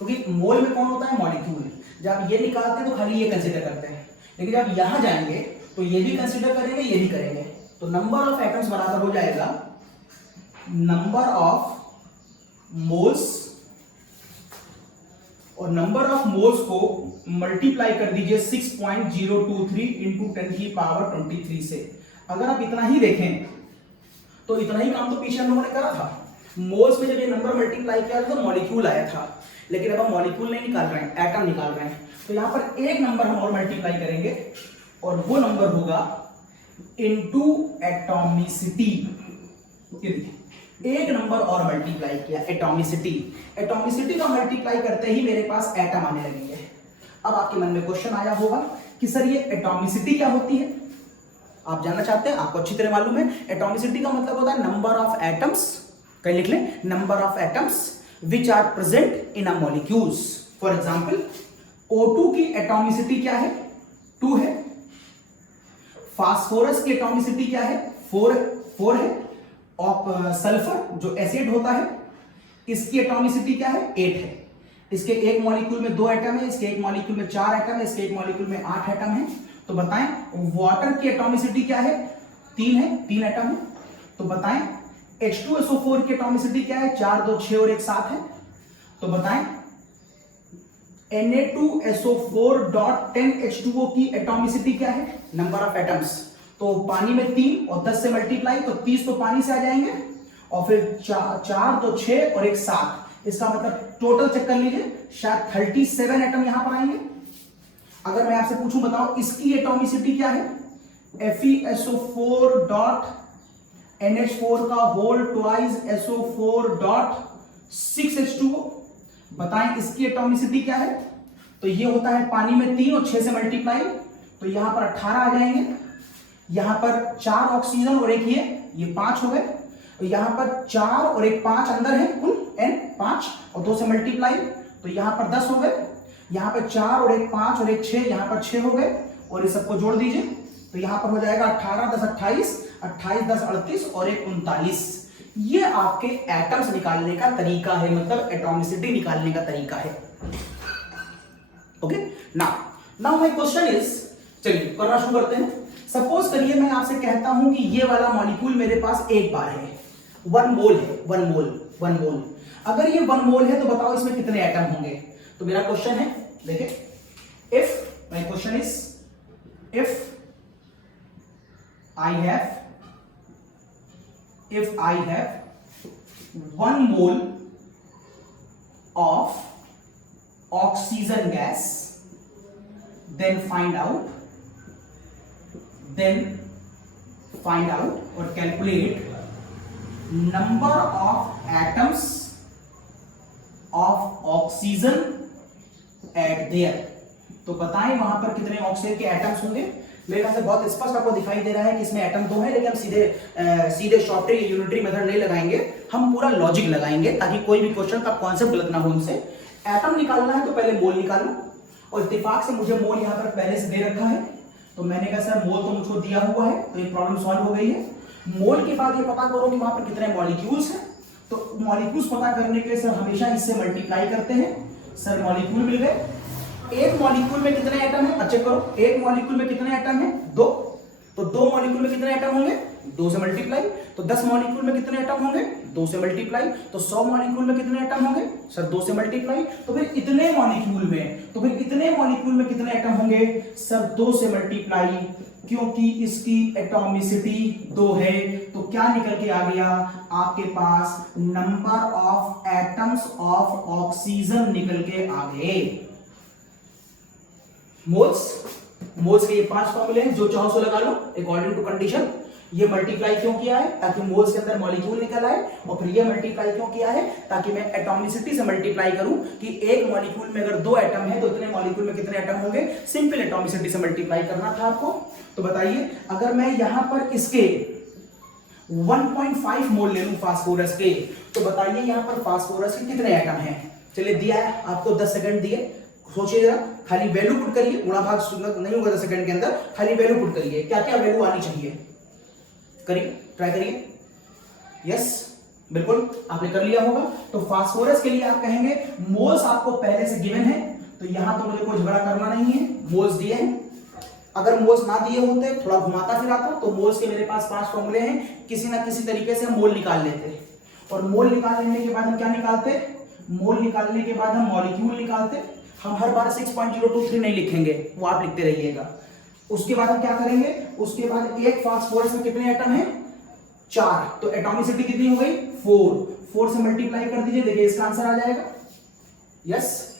क्योंकि मोल में कौन होता है, मॉलिक्यूल। जब आप ये निकालते हैं तो खाली ये कंसीडर करते हैं, लेकिन जब आप यहां जाएंगे तो ये भी कंसीडर करेंगे, ये भी करेंगे। तो नंबर ऑफ एटम्स बराबर हो जाएगा नंबर ऑफ मोल्स, और नंबर ऑफ मोल्स को मल्टीप्लाई कर दीजिए 6.023 इंटू 10⁻23 से। अगर आप इतना ही देखें तो इतना ही काम तो पीछे हम लोगों ने करा था। मोल्स में जब ये नंबर मल्टीप्लाई किया था तो मॉलिक्यूल आया था, लेकिन अब हम मॉलिक्यूल नहीं निकाल रहे हैं, एटम निकाल रहे हैं। तो यहां पर एक नंबर हम और मल्टीप्लाई करेंगे और वो नंबर होगा इनटू एटॉमिसिटी। एक नंबर और मल्टीप्लाई किया, एटॉमिसिटी। एटॉमिसिटी का मल्टीप्लाई करते ही मेरे पास एटम आने लगेंगे। अब आपके मन में क्वेश्चन आया होगा कि सर ये एटॉमिसिटी क्या होती है, आप जानना चाहते हैं, आपको अच्छी तरह मालूम है। एटॉमिसिटी का मतलब होता है नंबर ऑफ एटम्स, कहीं लिख लें, number of atoms which are present in a molecules. For example O2 की एटॉमिसिटी क्या है, 2 है। फास्फोरस की एटॉमिसिटी क्या है, 4 है। और सल्फर जो एसिड होता है, इसकी एटॉमिसिटी क्या है, 8 है। इसके एक मॉलिक्यूल में 2 एटम है, इसके एक मॉलिक्यूल में 4 एटम है, इसके एक मॉलिक्यूल में 8 एटम है। तो बताएं वाटर की एटॉमिसिटी क्या है, 3 है, 3 एटम है। तो बताएं H2SO4 की एटॉमिसिटी क्या है, 4 2 6 और 1 7 है। तो बताएं Na2SO4.10H2O की एटॉमिसिटी क्या है, नंबर ऑफ एटम्स। तो पानी में 3 और 10 से मल्टीप्लाई, तो 30 तो पानी से आ जाएंगे, और फिर 4 2 6 और 1 7। इसका मतलब टोटल चेक कर लीजिए, शायद 37 एटम यहां पर आएंगे। अगर मैं आपसे पूछूं, बताओ इसकी एटॉमिसिटी क्या है, FeSO4.NH4 का होल ट्वाइस SO4.6H2O। बताएं इसकी एटॉमिसिटी क्या है। तो ये होता है पानी में 3 और 6 से मल्टीप्लाई, तो यहां पर 18 आ जाएंगे। यहां पर 4 ऑक्सीजन और 1 ये 5 हो गए। तो यहां पर 4 और 1 5 अंदर है, कुल N 5 और 2 से मल्टीप्लाई, तो यहां पर 10 हो गए। यहां पर 4 और 1 5 और 1 6, यहां पर 6 हो गए, और इस सबको जोड़ दीजिए तो यहां पर हो जाएगा 18 10 28, 28 10 38 और 1 39। ये आपके एटम्स निकालने का तरीका है, मतलब एटॉमिसिटी निकालने का तरीका है। Okay, now my question is, चलिए करना शुरू करते हैं। सपोज करिए मैं आपसे कहता हूं कि ये वाला मॉलिक्यूल मेरे पास 1 बार है, 1 मोल है, 1 मोल। अगर ये 1 मोल है तो बताओ इसमें कितने एटम होंगे। तो मेरा क्वेश्चन है, देखिए, if my question is, if I have 1 mole of oxygen gas, then find out or calculate number of atoms of oxygen at there। तो बताएं वहां पर कितने ऑक्सीजन के एटम्स होंगे। मेरे ख्याल से बहुत स्पष्ट आपको दिखाई दे रहा है कि इसमें एटम 2 है, लेकिन हम सीधे शॉर्टरी या यूनिटरी मेथड नहीं लगाएंगे, हम पूरा लॉजिक लगाएंगे ताकि कोई भी क्वेश्चन का कॉन्सेप्ट गलत ना हो उनसे। एटम निकालना है तो पहले मोल निकालो, और इत्तेफाक से मुझे मोल यहाँ पर पहले से दे रखा है, तो मैंने कहा सर मोल तो मुझको दिया हुआ है, तो ये प्रॉब्लम सॉल्व हो गई है। मोल के बाद ये पता करो कि वहां पर कितने मॉलिक्यूल्स हैं। तो मॉलिक्यूल्स पता करने के लिए सर हमेशा इससे मल्टीप्लाई करते हैं। सर मॉलिक्यूल मिल गए, एक मॉलिक्यूल में कितने एटम है, चेक करो, एक मॉलिक्यूल में कितने एटम है, 2। तो 2 मॉलिक्यूल में कितने एटम होंगे, 2 से मल्टीप्लाई। तो 10 मॉलिक्यूल में कितने एटम होंगे, 2 से मल्टीप्लाई। तो 100 मॉलिक्यूल में कितने एटम होंगे, सर 2 से मल्टीप्लाई। तो फिर इतने मॉलिक्यूल में कितने एटम होंगे, सर 2 से मल्टीप्लाई, क्योंकि इसकी एटॉमिसिटी 2 है। तो क्या निकल के आ गया आपके पास, number of atoms of oxygen निकल के आ गए। मोल्स के ये 5 फॉर्मूले हैं, जो चाहो सो लगा लो अकॉर्डिंग टू कंडीशन। ये मल्टीप्लाई क्यों किया है, ताकि मोल्स के अंदर मॉलिक्यूल निकल आए, और फिर ये मल्टीप्लाई क्यों किया है, ताकि मैं एटॉमिसिटी से मल्टीप्लाई करूं कि एक मॉलिक्यूल में अगर 2 एटम है तो इतने मॉलिक्यूल में कितने एटम होंगे, सिंपल एटॉमिसिटी से मल्टीप्लाई करना था आपको। तो बताइए अगर मैं यहां पर इसके 1.5 मोल ले लूं फास्फोरस के, तो बताइए यहां पर फास्फोरस के कितने एटम हैं। चलिए दिया है आपको, 10 सेकंड दिए, सोचिए जरा, खाली वैल्यू पुट करिए, गुणा भाग नहीं होगा 10 सेकंड के अंदर, खाली वैल्यू पुट करिए, क्या क्या वैल्यू आनी चाहिए, करिए, ट्राई करिए। यस, बिल्कुल आपने कर लिया होगा। तो फास्फोरस के लिए आप कहेंगे, मोल्स आपको पहले से गिवन है, तो यहां तो मुझे कोई झगड़ा करना नहीं है, मोल्स दिए हैं। अगर मोल्स ना दिए होते, थोड़ा घुमाता फिराता, तो मोल्स के मेरे पास 5 फॉर्मूले हैं, किसी ना किसी तरीके से मोल निकाल लेते। और मोल निकाल लेने के बाद हम क्या निकालते, मोल निकालने के बाद हम मॉलिक्यूल निकालते। हम हर बार 6.023 नहीं लिखेंगे, वो आप लिखते रहिएगा। उसके बाद हम क्या करेंगे, उसके बाद एक फास्फोरस में कितने एटम हैं, 4, तो एटॉमिसिटी कितनी हो गई, 4 से मल्टीप्लाई कर दीजिए, देखिए इसका आंसर आ जाएगा। यस।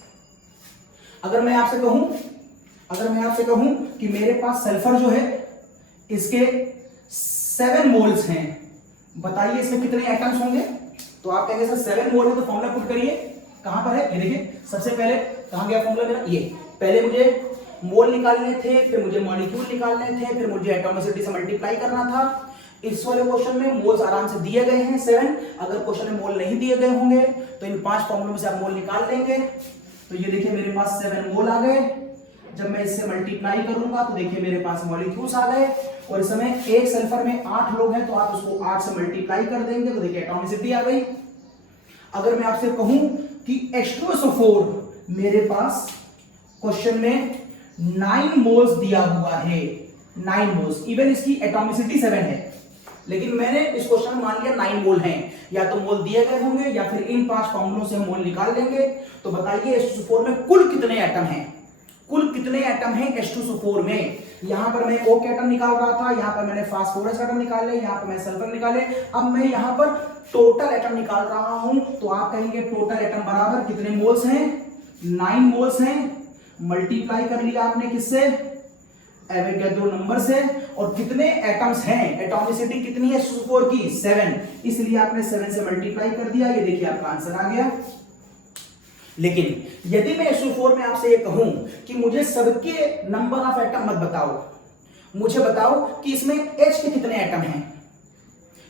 अगर मैं आपसे कहूं कि मेरे पास सल्फर जो है इसके 7 मोल्स हैं, बताइए इसमें कितने एटम्स होंगे। तो आप कहेंगे सर 7 मोल है तो फॉर्मूला पुट करिए, कहां पर है, ये देखिए सबसे पहले कहां गया फॉर्मूला मेरा, ये पहले मुझे मोल निकालने थे, फिर मुझे मॉलिक्यूल निकालने थे, फिर मुझे एटॉमिसिटी से मल्टीप्लाई करना था। इस वाले क्वेश्चन में मोल्स आराम से दिए गए हैं 7, अगर क्वेश्चन में मोल नहीं दिए गए होंगे तो इन 5 फॉर्मूलों में से आप मोल निकाल लेंगे। तो ये देखिए मेरे पास 7 मोल आ गए। जब मैं इससे मल्टीप्लाई करूंगा तो देखिए मेरे पास मॉलिक्यूल्स आ गए, और इस समय एक सल्फर में 8 लोग हैं, तो आप उसको 8 से मल्टीप्लाई कर देंगे तो देखिए एटॉमिसिटी आ गई। अगर मैं आपसे कहूं कि H2SO4 मेरे पास क्वेश्चन में 9 मोल्स दिया हुआ है, 9 मोल्स, इवन इसकी एटॉमिसिटी 7 है, लेकिन मैंने इस क्वेश्चन में मान लिया 9 मोल हैं, या तो मोल दिए गए होंगे या फिर इन 5 फॉर्मूलों से हम मोल निकाल लेंगे। तो बताइए H2SO4 में कुल कितने एटम हैं, कुल कितने एटम हैं H2SO4 में। यहां पर मैं ओक एटम निकाल रहा था, यहां पर मैंने फास्फोरस एटम निकाले, यहां पर मैं सल्फर निकाले, अब मैं यहां पर टोटल एटम निकाल रहा हूं। तो आप कहेंगे टोटल एटम बराबर कितने मोल्स हैं, 9 मोल्स हैं। मल्टीप्लाई कर लिया आपने किससे, एवोगैड्रो नंबर से, और कितने एटम्स हैं, एटॉमिसिटी कितनी है H2SO4 की, 7, इसलिए आपने 7 से मल्टीप्लाई कर दिया, ये देखिए आपका आंसर आ गया। लेकिन यदि मैं H2SO4 में आपसे ये कहूं कि मुझे सबके नंबर ऑफ एटम मत बताओ, मुझे बताओ कि इसमें H के कितने एटम हैं,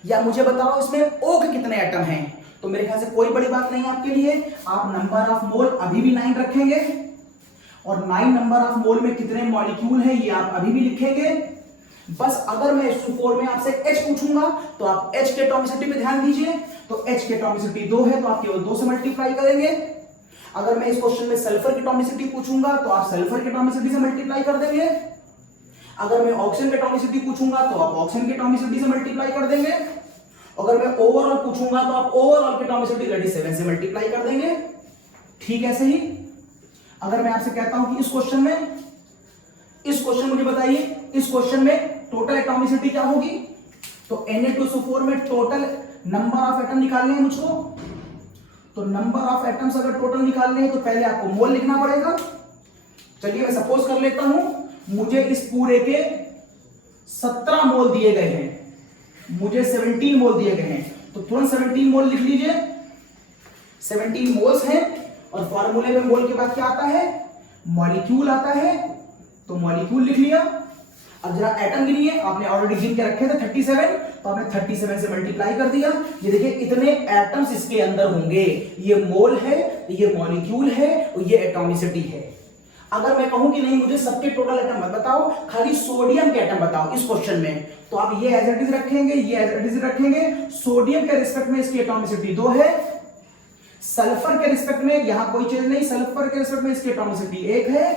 या मुझे बताओ इसमें O के कितने एटम हैं, तो मेरे ख्याल से कोई बड़ी बात नहीं है आपके लिए। आप नंबर ऑफ मोल अभी भी 9 रखेंगे, और 9 नंबर ऑफ मोल में कितने मॉलिक्यूल हैं ये आप अभी भी लिखेंगे। बस अगर मैं H2SO4 में आपसे H पूछूंगा तो आप H के एटॉमिसिटी पे ध्यान दीजिए, तो H की एटॉमिसिटी 2 है, तो आप केवल 2 से मल्टीप्लाई करेंगे। अगर मैं इस क्वेश्चन में सल्फर की एटॉमिसिटी पूछूंगा तो आप सल्फर की एटॉमिसिटी से मल्टीप्लाई कर देंगे। अगर मैं ऑक्सीजन की एटॉमिसिटी पूछूंगा तो आप ऑक्सीजन की एटॉमिसिटी से मल्टीप्लाई कर देंगे। अगर मैं ओवरऑल पूछूंगा तो आप ओवरऑल की एटॉमिसिटी 37 से मल्टीप्लाई कर देंगे। ठीक है, सही। अगर मैं आपसे कहता हूं कि इस क्वेश्चन मुझे बताइए, इस क्वेश्चन में टोटल एटॉमिसिटी क्या होगी, तो Na2SO4 में टोटल नंबर ऑफ एटम निकालने हैं मुझको। तो नंबर ऑफ एटम्स अगर टोटल निकालने हैं तो पहले आपको मोल लिखना पड़ेगा। चलिए मैं सपोज कर लेता हूं, मुझे इस पूरे के 17 मोल दिए गए हैं, मुझे 17 मोल दिए गए हैं, तो तुरंत 17 मोल लिख लीजिए। 17 मोल्स हैं, और फॉर्मूले में मोल के बाद क्या आता है, मॉलिक्यूल आता है, तो मॉलिक्यूल लिख लिया। अब जरा एटम गिनिए, आपने ऑलरेडी गिन के रखे थे 37, तो आपने 37 से मल्टीप्लाई कर दिया। ये देखिए इतने एटम्स इसके अंदर होंगे, ये मोल है, ये मॉलिक्यूल है, और ये एटॉमिसिटी है। अगर मैं कहूं कि नहीं मुझे सबके टोटल एटम मत बताओ, खाली सोडियम के एटम बताओ इस क्वेश्चन में, तो आप ये एज इट इज रखेंगे, ये एज इट इज रखेंगे। सोडियम के रिस्पेक्ट में इसकी एटॉमिसिटी 2 है, सल्फर के रिस्पेक्ट में यहां कोई चीज नहीं, सल्फर के रिस्पेक्ट में इसकी एटॉमिसिटी 1 है।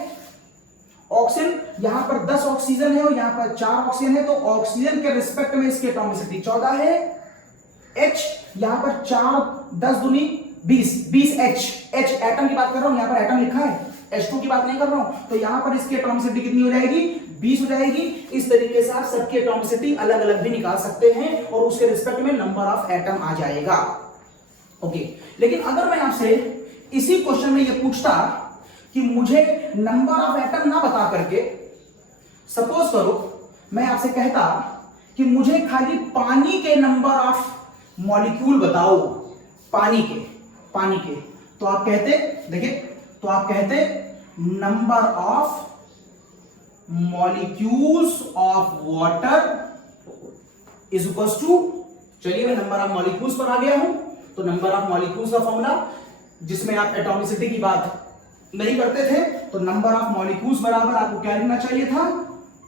ऑक्सीजन यहां पर 10 ऑक्सीजन है और यहां पर 4 ऑक्सीजन है, तो ऑक्सीजन के रिस्पेक्ट में इसकी एटॉमिसिटी 14 है। H यहां पर 4 10 दूनी 20 H एटम की बात कर रहा हूं, यहां पर एटम लिखा है, H2 की बात नहीं कर रहा हूं, तो यहां पर इसकी एटॉमिसिटी कितनी हो जाएगी, 20 हो जाएगी। इस तरीके से आप सबकी एटॉमिसिटी अलग अलग भी निकाल सकते हैं, और उसके रिस्पेक्ट में नंबर ऑफ एटम आ जाएगा। ओके, लेकिन अगर मैं आपसे इसी क्वेश्चन में ये पूछता कि मुझे नंबर ऑफ एटम ना बता करके, सपोज करो मैं आपसे कहता कि मुझे खाली पानी के नंबर ऑफ मॉलिक्यूल बताओ, पानी के, तो आप कहते, देखिए, तो आप कहते number of molecules of water is equal to, चलिए मैं नंबर ऑफ मॉलिक्यूल्स पर आ गया हूं, तो नंबर ऑफ मॉलिक्यूल्स का फॉर्मूला जिसमें आप एटॉमिसिटी की बात नहीं करते थे, तो नंबर ऑफ मॉलिक्यूल्स बराबर आपको क्या लिखना चाहिए था,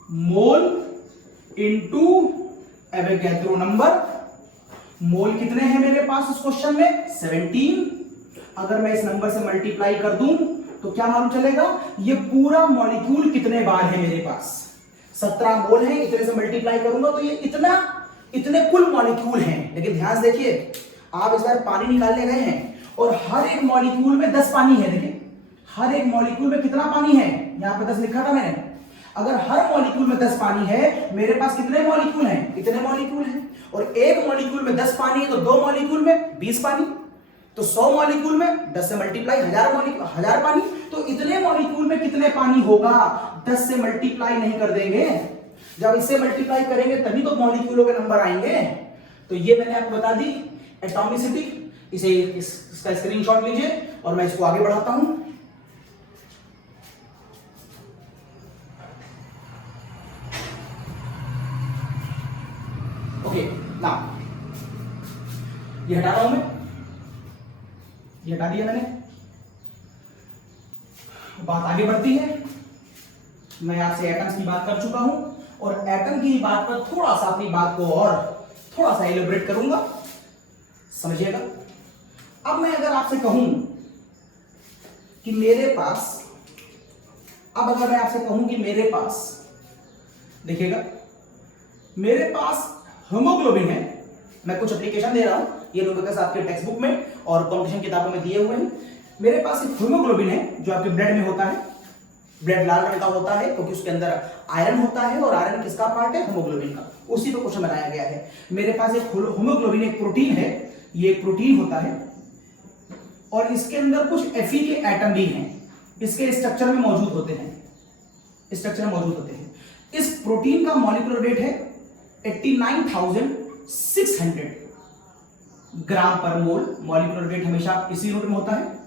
मोल इनटू एवोगैड्रो नंबर। मोल कितने हैं मेरे पास इस क्वेश्चन में, 17। अगर मैं इस नंबर से मल्टीप्लाई कर दूं तो क्या मालूम चलेगा, ये पूरा मॉलिक्यूल कितने बार है मेरे पास, 17 मोल है, इतने से मल्टीप्लाई करूंगा तो ये इतने कुल मॉलिक्यूल हैं। लेकिन ध्यान से देखिए, आप इस बार पानी निकालने गए हैं और हर एक मॉलिक्यूल में 10 पानी है। देखिए हर एक मॉलिक्यूल में कितना पानी है, यहां पर 10 लिखा था मैंने। अगर हर मॉलिक्यूल में 10 पानी है, मेरे पास कितने मॉलिक्यूल हैं, इतने मॉलिक्यूल हैं। और एक मॉलिक्यूल में 10 पानी है तो 2 मॉलिक्यूल में 20 पानी, तो 100 मॉलिक्यूल में 10 से मल्टीप्लाई 1000 पानी। तो इतने मॉलिक्यूल में कितने पानी होगा, 10 से मल्टीप्लाई नहीं कर देंगे, जब इससे मल्टीप्लाई करेंगे तभी तो मॉलिक्यूलों के नंबर आएंगे। तो ये मैंने आपको बता दी एटॉमिसिटी। इसका स्क्रीनशॉट लीजिए और मैं इसको आगे बढ़ाता हूं। ओके नाउ ये हटा रहा हूं मैं, ये हटा दिया मैंने। बात आगे बढ़ती है। मैं आपसे एटम्स की बात कर चुका हूं और एटम की बात पर थोड़ा सा अपनी बात को और थोड़ा सा एलिब्रेट करूंगा, समझिएगा। अब मैं अगर आपसे कहूं कि मेरे पास, देखिएगा मेरे पास हीमोग्लोबिन है। मैं कुछ एप्लीकेशन दे रहा हूं, ये लोग आपके टेक्स्ट बुक में और कॉम्पिटिशन किताबों में दिए हुए हैं। मेरे पास एक हीमोग्लोबिन है जो आपके ब्लड में होता है। ब्लड लाल रंग का होता है क्योंकि उसके अंदर आयरन होता है, और आयरन किसका पार्ट है, हीमोग्लोबिन का। उसी पे क्वेश्चन बनाया गया है। मेरे पास एक हीमोग्लोबिन एक प्रोटीन है, ये एक प्रोटीन होता है और इसके अंदर कुछ Fe के एटम भी हैं, इसके स्ट्रक्चर में मौजूद होते हैं, इस प्रोटीन का मॉलिक्यूलर वेट है 89,600 ग्राम पर मोल। मॉलिक्यूलर वेट हमेशा इसी रूट में होता है।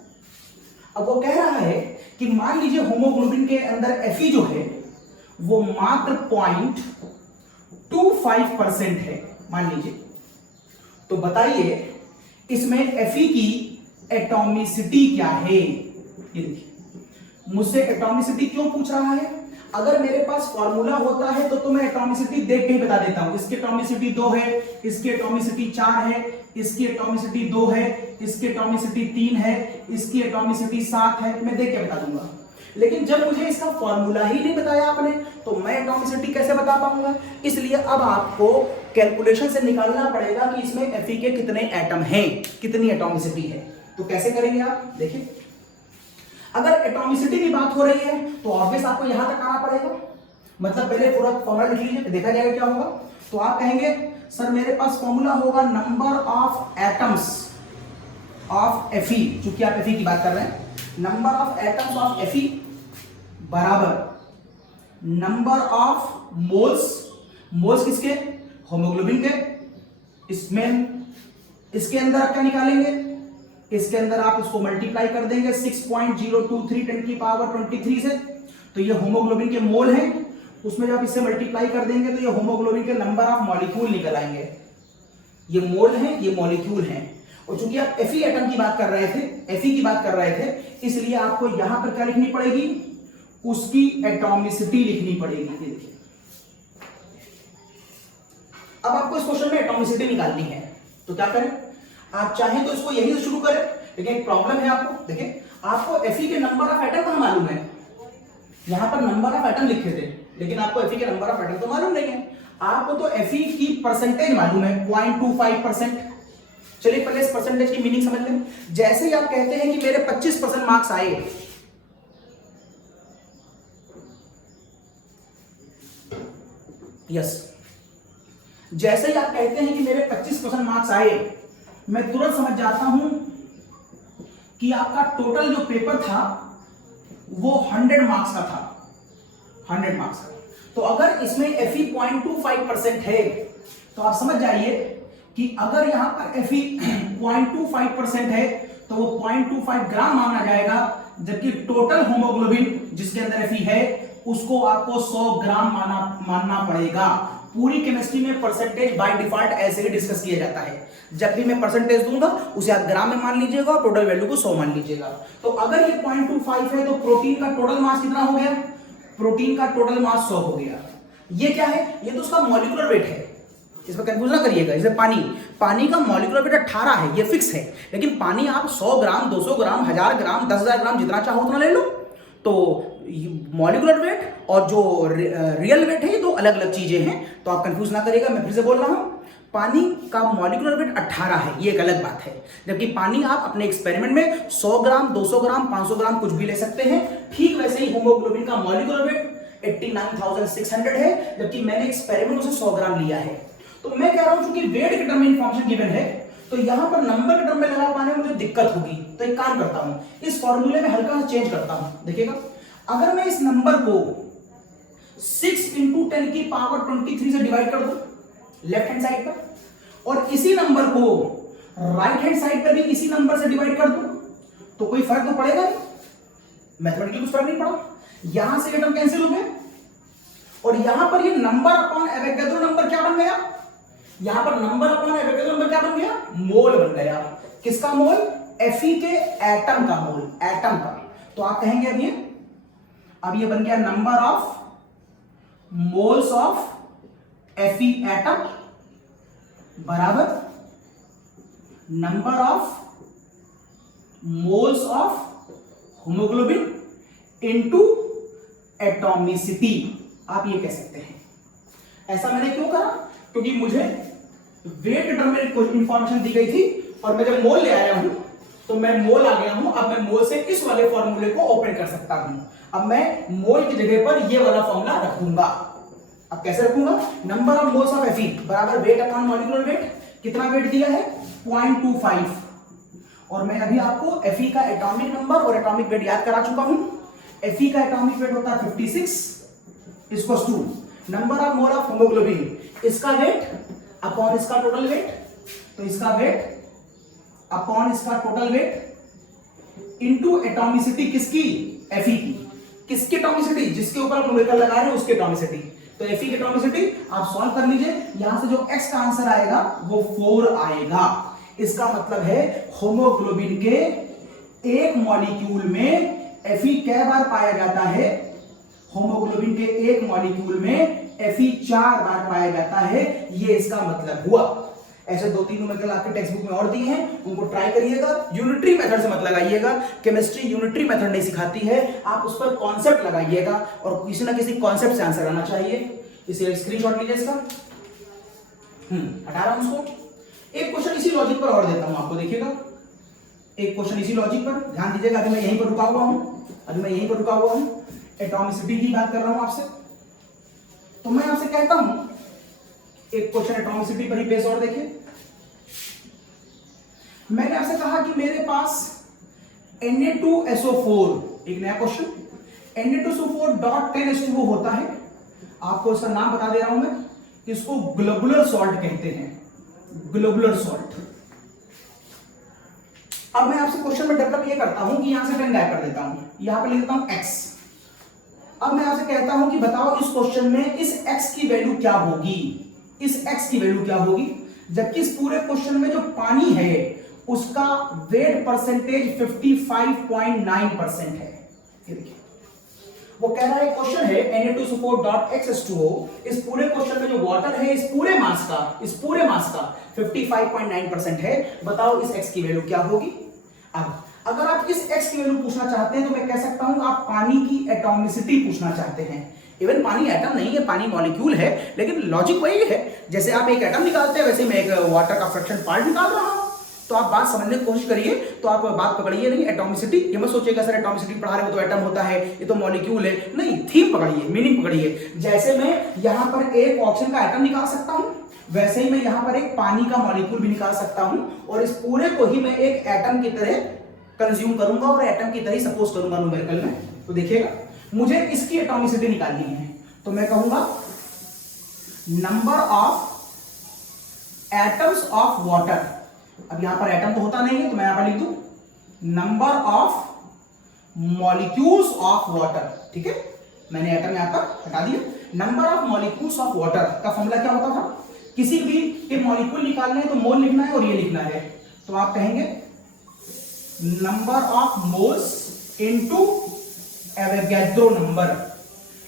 अब वो कह रहा है कि मान लीजिए हीमोग्लोबिन के अंदर Fe जो है वो मात्र 0.25% है, मान लीजिए। तो बताइए इसमें Fe की एटॉमिसिटी क्या है। ये देखिए, मुझसे एटॉमिसिटी क्यों पूछ रहा है। अगर मेरे पास फॉर्मूला होता है तो मैं एटॉमिसिटी देख के ही बता देता हूं। इसकी एटॉमिसिटी 2 है, इसकी एटॉमिसिटी 4 है, इसकी एटॉमिसिटी 2 है, इसकी एटॉमिसिटी 3 है, इसकी एटॉमिसिटी 7 है, मैं देख के बता दूंगा। लेकिन जब मुझे इसका फॉर्मूला ही नहीं बताया आपने तो मैं एटॉमिसिटी कैसे बता पाऊंगा। इसलिए अब आपको कैलकुलेशन से निकालना पड़ेगा कि इसमें Fe के कितने एटम हैं, कितनी एटॉमिसिटी है। तो कैसे करेंगे आप, देखिए अगर एटॉमिसिटी की बात हो रही है तो ऑब्वियस आपको यहां तक आना पड़ेगा। मतलब पहले पूरा फॉर्मूला लिख लीजिए, देखा जाएगा क्या होगा। तो आप कहेंगे सर मेरे पास फॉर्मूला होगा number of atoms of Fe, चूंकि आप Fe की बात कर रहे हैं, number of atoms of Fe बराबर नंबर ऑफ मोल्स किसके, हीमोग्लोबिन के। इसमें इसके अंदर आप क्या निकालेंगे, इसके अंदर आप इसको मल्टीप्लाई कर देंगे 6.023 10 की पावर 23 से, तो ये हीमोग्लोबिन के मोल हैं। उसमें जब इससे मल्टीप्लाई कर देंगे तो ये हीमोग्लोबिन के नंबर ऑफ मॉलिक्यूल निकल आएंगे। ये मोल हैं, ये मॉलिक्यूल हैं। और चूंकि आप Fe एटम की बात कर रहे थे, इसलिए आपको यहां पर क्या लिखनी पड़ेगी, उसकी एटॉमिसिटी लिखनी पड़ेगी। देखिए अब आपको इस क्वेश्चन में एटॉमिसिटी निकालनी है, तो क्या करें, आप चाहें तो इसको यहीं से शुरू करें, लेकिन एक प्रॉब्लम है आपको। देखिए आपको Fe के नंबर ऑफ एटम कहां मालूम है, यहां पर नंबर ऑफ एटम लिखे थे, लेकिन आपको Fe के नंबर ऑफ एटम तो मालूम नहीं है। आपको तो Fe की परसेंटेज मालूम है 0.25%। चलिए पहले इस परसेंटेज की मीनिंग समझ लें। जैसे ही आप कहते हैं कि मेरे 25% मार्क्स आए, जैसे ही आप कहते हैं कि मेरे 25% मार्क्स आए, मैं तुरंत समझ जाता हूं कि आपका टोटल जो पेपर था वो 100 मार्क्स का था, 100 मार्क्स का। तो अगर इसमें Fe 0.25% है तो आप समझ जाइए कि अगर यहां पर Fe 0.25% है तो वो 0.25 ग्राम माना जाएगा, जबकि टोटल हीमोग्लोबिन जिसके अंदर Fe है उसको आपको 100 ग्राम मानना पड़ेगा। पूरी केमिस्ट्री में परसेंटेज बाय डिफॉल्ट ऐसे ही डिस्कस किया जाता है। जब भी मैं परसेंटेज दूंगा उसे आप ग्राम में मान लीजिएगा और टोटल वैल्यू को 100 मान लीजिएगा। तो अगर ये 0.25 है तो प्रोटीन का टोटल मास कितना हो गया, प्रोटीन का टोटल मास 100 हो गया। ये क्या है, ये तो उसका मॉलिक्यूलर वेट है, इसमें कंफ्यूज ना करिएगा। जैसे पानी का मॉलिक्यूलर वेट 18 है, ये फिक्स है, लेकिन पानी आप 100 ग्राम 200 ग्राम 1000 ग्राम 10,000 ग्राम जितना चाहो उतना ले लो। तो मॉलिक्यूलर वेट और जो रियल वेट है ये दो अलग अलग चीजें हैं, तो आप कंफ्यूज ना करिएगा। मैं फिर से बोल रहा हूं, पानी का मॉलिक्यूलर वेट 18 है, ये एक अलग बात है, जबकि पानी आप अपने एक्सपेरिमेंट में 100 ग्राम 200 ग्राम 500 ग्राम कुछ भी ले सकते हैं। ठीक वैसे ही हीमोग्लोबिन का मॉलिक्यूलर वेट 89,600 है, जबकि मैंने एक्सपेरिमेंट में 100 ग्राम लिया है। तो मैं कह रहा हूं चूंकि वेट के टर्म में इंफॉर्मेशन गिवन है, तो यहां पर नंबर के टर्म में लगा पाने में मुझे दिक्कत होगी। तो एक काम करता हूं, इस फॉर्मूले में हल्का सा चेंज करता हूं। देखिएगा, अगर मैं इस नंबर को 6 × 10 की पावर 23 से डिवाइड कर दूं लेफ्ट हैंड साइड पर, और इसी नंबर को राइट हैंड साइड पर भी इसी नंबर से डिवाइड कर दूं, तो कोई फर्क तो पड़ेगा नहीं, मैथमेटिकली कुछ फर्क नहीं पड़ा। यहां से ये टर्म कैंसिल हो गए, और यहां पर ये नंबर अपॉन एवोगैड्रो नंबर क्या बन गया, यहां पर नंबर अपॉन एवोगैड्रो नंबर क्या बन गया, मोल बन गया। किसका मोल? Fe के एटम का मोल, एटम का। तो आप कहेंगे अब ये बन गया number of moles of Fe atom बराबर number of moles of haemoglobin into atomicity, आप ये कह सकते हैं। ऐसा मैंने क्यों करा? क्योंकि मुझे वेट टर्म में कुछ इंफॉर्मेशन दी गई थी, और मैं जब मोल ले आया हूं तो मैं मोल आ गया हूं। अब मैं मोल से इस वाले फॉर्मूले को ओपन कर सकता हूं। अब मैं मोल की जगह पर ये वाला फॉर्मूला रख दूंगा। अब कैसे रखूंगा? Number of moles of Fe बराबर वेट अपॉन मॉलिक्यूलर वेट। कितना वेट दिया है? 0.25। और मैं अभी आपको Fe का एटॉमिक नंबर और एटॉमिक वेट याद करा चुका हूं। Fe का एटॉमिक वेट होता है 56 equals to number of mole of haemoglobin, इसका वेट अपॉन इसका टोटल वेट, तो इसका वेट अपॉन इसका टोटल वेट इनटू एटॉमिसिटी किसकी? Fe की। किसकी एटॉमिसिटी? जिसके ऊपर आप न्यूमेरिकल लगा रहे हैं उसकी एटॉमिसिटी। तो Fe की एटॉमिसिटी आप सॉल्व कर लीजिए, यहां से जो x का आंसर आएगा वो 4 आएगा। इसका मतलब है हीमोग्लोबिन के एक मॉलिक्यूल में Fe कै बार पाया जाता है? हीमोग्लोबिन के एक मॉलिक्यूल में Fe 4 बार पाया जाता है, ये इसका मतलब हुआ। ऐसे 2-3 न्यूमेरिकल आपके टेक्स्ट बुक में और दिए हैं, उनको ट्राई करिएगा। यूनिटरी मेथड से मत लगाइएगा, केमिस्ट्री यूनिटरी मेथड नहीं सिखाती है, आप उस पर कॉन्सेप्ट लगाइएगा, और किसी ना किसी कॉन्सेप्ट से आंसर आना चाहिए। इसे स्क्रीनशॉट लीजिए इसका, हटा रहा हूं उसको। एक क्वेश्चन इसी लॉजिक पर और देता हूं आपको, देखिएगा एक क्वेश्चन इसी लॉजिक पर, ध्यान दीजिएगा। अभी मैं यहीं पर रुका हुआ हूं, एटॉमिसिटी की बात कर रहा हूं आपसे। तो मैं आपसे कहता हूं एक क्वेश्चन एटॉमिसिटी पर ही बेस और देखिए। मैंने आपसे कहा कि मेरे पास Na2SO4, एक नया क्वेश्चन, Na2SO4.10H2O होता है। आपको इसका नाम बता दे रहा हूं मैं, इसको ग्लोबुलर सॉल्ट कहते हैं, ग्लोबुलर सॉल्ट। अब मैं आपसे क्वेश्चन में डेवलप ये करता हूं कि यहां से 10 गायब कर देता हूं, यहां पर लिख देता हूं x। अब मैं आपसे कहता हूं कि बताओ इस क्वेश्चन में इस x की वैल्यू क्या होगी, इस x की वैल्यू क्या होगी, जबकि इस पूरे क्वेश्चन में जो पानी है उसका वेट परसेंटेज 55.9% है। ये देखिए, वो कह रहा है क्वेश्चन है Na2SO4.H2O, इस पूरे क्वेश्चन में जो वाटर है इस पूरे मास का 55.9% है। बताओ इस x की वैल्यू क्या होगी। अब अगर आप इस x की वैल्यू पूछना चाहते हैं तो मैं कह सकता हूं आप पानी की एटॉमिसिटी पूछना चाहते हैं। इवन पानी एटम नहीं है, पानी मॉलिक्यूल है, लेकिन लॉजिक वही है। जैसे आप एक एटम निकालते हैं वैसे मैं एक वाटर का फ्रैक्शन पार्ट निकाल रहा हूं। तो आप बात समझने की कोशिश करिए, तो आप बात पकड़िए नहीं एटॉमिसिटी। ये मत सोचिएगा सर एटॉमिसिटी पढ़ा रहे हो तो एटम होता है, ये तो मॉलिक्यूल है, नहीं, थीम पकड़िए, मीनिंग पकड़िए। जैसे मैं यहां पर एक ऑक्सीजन का एटम निकाल सकता हूं, वैसे ही मैं यहां पर एक पानी का मॉलिक्यूल भी निकाल सकता हूं, और इस पूरे को ही मैं एक एटम की तरह कंज्यूम करूंगा और एटम की तरह सपोज करूंगा न्यूमेरिकल में। तो देखिएगा, मुझे इसकी एटॉमिसिटी निकालनी है, तो मैं कहूंगा number of atoms of water. अब यहां पर एटम तो होता नहीं है, तो मैं यहां पर लिख दूं number of molecules of water. ठीक है, मैंने एटम यहां पर हटा दिया। Number of molecules of water का फॉर्मूला क्या होता था? किसी भी के मॉलिक्यूल निकालने हैं तो मोल लिखना है और ये लिखना है, तो आप कहेंगे number of moles into Avogadro number.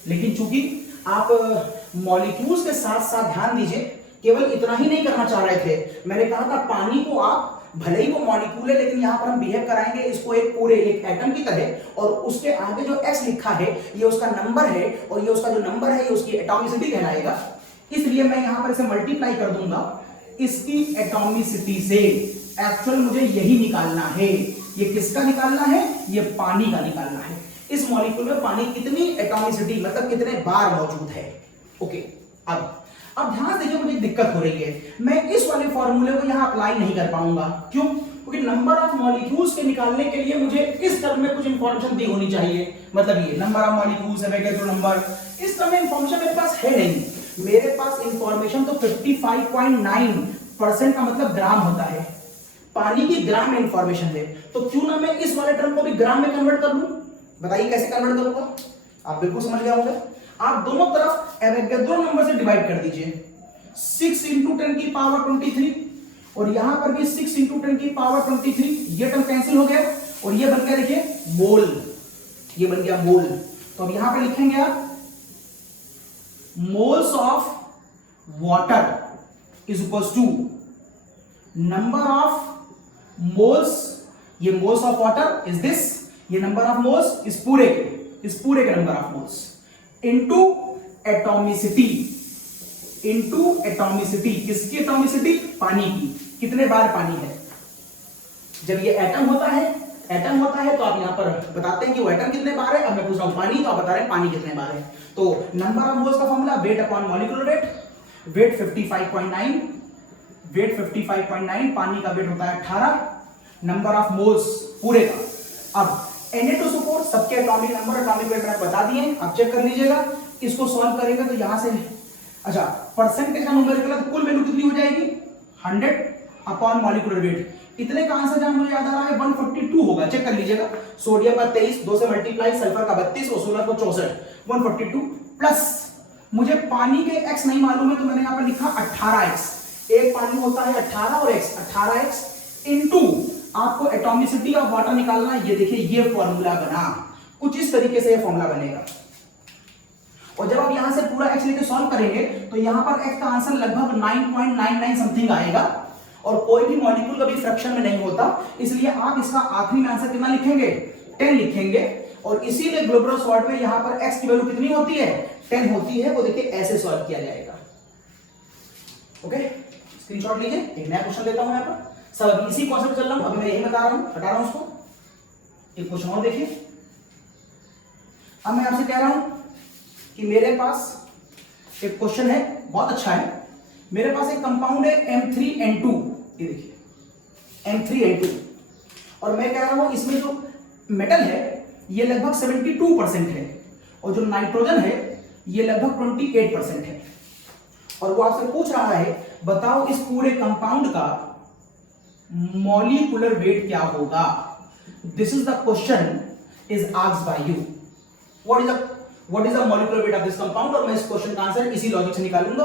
लेकिन चूंकि आप मॉलिक्यूल्स के साथ साथ ध्यान दीजिए, केवल इतना ही नहीं करना चाह रहे थे। मैंने कहा था पानी को आप भले ही वो मॉलिक्यूल है लेकिन यहां पर हम बिहेव कराएंगे इसको एक पूरे एक एटम की तरह, और उसके आगे जो x लिखा है ये उसका नंबर है, और ये उसका जो नंबर है ये उसकी एटॉमिसिटी कहलाएगा। इसलिए मैं यहां पर इसे मल्टीप्लाई कर दूंगा इसकी एटॉमिसिटी से। एक्चुअल मुझे यही निकालना है। ये किसका निकालना है? ये पानी का निकालना है। इस मॉलिक्यूल में पानी कितनी एटॉमिसिटी मतलब कितने बार मौजूद है। ओके, अब ध्यान देखिए, मुझे दिक्कत हो रही है, मैं इस वाले फॉर्मूले को यहां अप्लाई नहीं कर पाऊंगा। क्यों? क्योंकि नंबर ऑफ मॉलिक्यूल्स के निकालने के लिए मुझे इस टर्म में कुछ इंफॉर्मेशन दी होनी चाहिए। मतलब ये नंबर ऑफ मॉलिक्यूल्स है, वैगैरह नंबर, इस टर्म में इंफॉर्मेशन मेरे पास है नहीं। मेरे पास इंफॉर्मेशन तो 55.9% का मतलब ग्राम होता है, पानी की ग्राम में इंफॉर्मेशन है। तो क्यों ना मैं इस वाले टर्म को भी ग्राम में कन्वर्ट कर लूं? बताइए कैसे कन्वर्ट करूंगा? आप बिल्कुल समझ गए होंगे। आप दोनों तरफ एवोगैड्रो नंबर से डिवाइड कर दीजिए। 6 × 10⁻23 और यहां पर भी 6 × 10⁻23। ये टर्म कैंसिल हो गया और ये बन गया, देखिए मोल, ये बन गया मोल। तो अब यहां पर लिखेंगे आप moles of water is equals to number of moles, ये moles of water is this, ये नंबर ऑफ मोल्स इस पूरे के number of moles into atomicity, किसकी एटॉमिसिटी? पानी की। कितने बार पानी है? जब ये एटम होता है तो आप यहां पर बताते हैं कि वो एटम कितने बार है। अब मैं पूछ रहा हूं पानी, तो आप बता रहे हैं पानी कितने बार है। तो नंबर ऑफ मोल्स का formula weight upon molecular weight, weight 55.9, पानी का वेट होता है 18, नंबर ऑफ मोल्स पूरे का। अब Na2SO4 सबके एटॉमिक नंबर, एटॉमिक वेट मैंने बता दिए, आप चेक कर लीजिएगा। इसको सॉल्व करेंगे तो यहां से अच्छा परसेंटेज का न्यूमेरिकल तो कुल वैल्यू कितनी हो जाएगी? 100 अपॉन मॉलिक्यूलर वेट। इतने का आंसर जहां मुझे याद आ रहा है 142 होगा, चेक कर लीजिएगा। सोडियम का 23, 2 से मल्टीप्लाई, सल्फर का 32 और सोलर को 64, 142 प्लस मुझे पानी के x नहीं मालूम है तो मैंने यहां पर लिखा 18x। एक पानी होता है 18 और x, 18x इनटू आपको एटॉमिसिटी ऑफ वाटर निकालना है। ये देखिए ये फॉर्मूला बना, कुछ इस तरीके से ये फॉर्मूला बनेगा। और जब आप यहां से पूरा x लेके सॉल्व करेंगे तो यहां पर x का आंसर लगभग 9.99 समथिंग आएगा, और कोई भी मॉलिक्यूल कभी फ्रैक्शन में नहीं होता, इसलिए आप इसका आखिरी में आंसर कितना लिखेंगे? 10 लिखेंगे। और इसीलिए ग्लोबल सॉर्ट में यहां पर x की वैल्यू कितनी होती है? 10 होती है। वो देखिए ऐसे सॉल्व किया जाएगा। ओके, स्क्रीनशॉट लीजिए। एक नया क्वेश्चन देता हूं यहां पर, सब अभी इसी कॉन्सेप्ट चल रहा हूं, अभी मैं यही हटा रहा हूं उसको। एक क्वेश्चन और देखिए। अब मैं आपसे कह रहा हूं कि मेरे पास एक क्वेश्चन है, बहुत अच्छा है। मेरे पास एक कंपाउंड है M3N2, ये देखिए M3N2, और मैं कह रहा हूं इसमें जो मेटल है ये लगभग 72% है, और जो नाइट्रोजन है ये लगभग 28% है। और वो आपसे पूछ रहा है बताओ इस पूरे कंपाउंड का मॉलिक्यूलर वेट क्या होगा। This is the question is asked by you, what is the molecular weight of this compound. और मैं इस क्वेश्चन का आंसर इसी लॉजिक से निकालूंगा।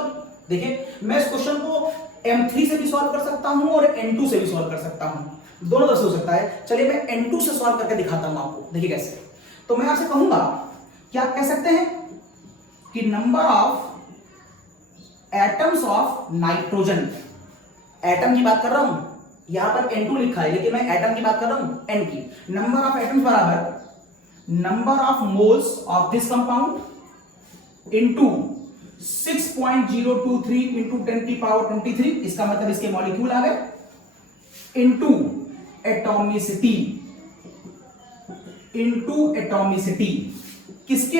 देखिए मैं इस क्वेश्चन को M3 से भी सॉल्व कर सकता हूं और N2 से भी सॉल्व कर सकता हूं, दोनों तरह से हो सकता है। चलिए मैं N2 से सॉल्व करके दिखाता हूं आपको, देखिए कैसे। तो मैं आपसे कहूंगा कि आप कह सकते हैं कि number of atoms of nitrogen, atom की बात कर रहा हूं, यहां पर N2 लिखा है लेकिन मैं एटम की बात कर रहा हूं N की। नंबर ऑफ एटम्स बराबर number of moles of this compound into 6.023 into 10⁻23, इसका मतलब इसके मॉलिक्यूल आ गए, इनटू एटॉमिसिटी, किसकी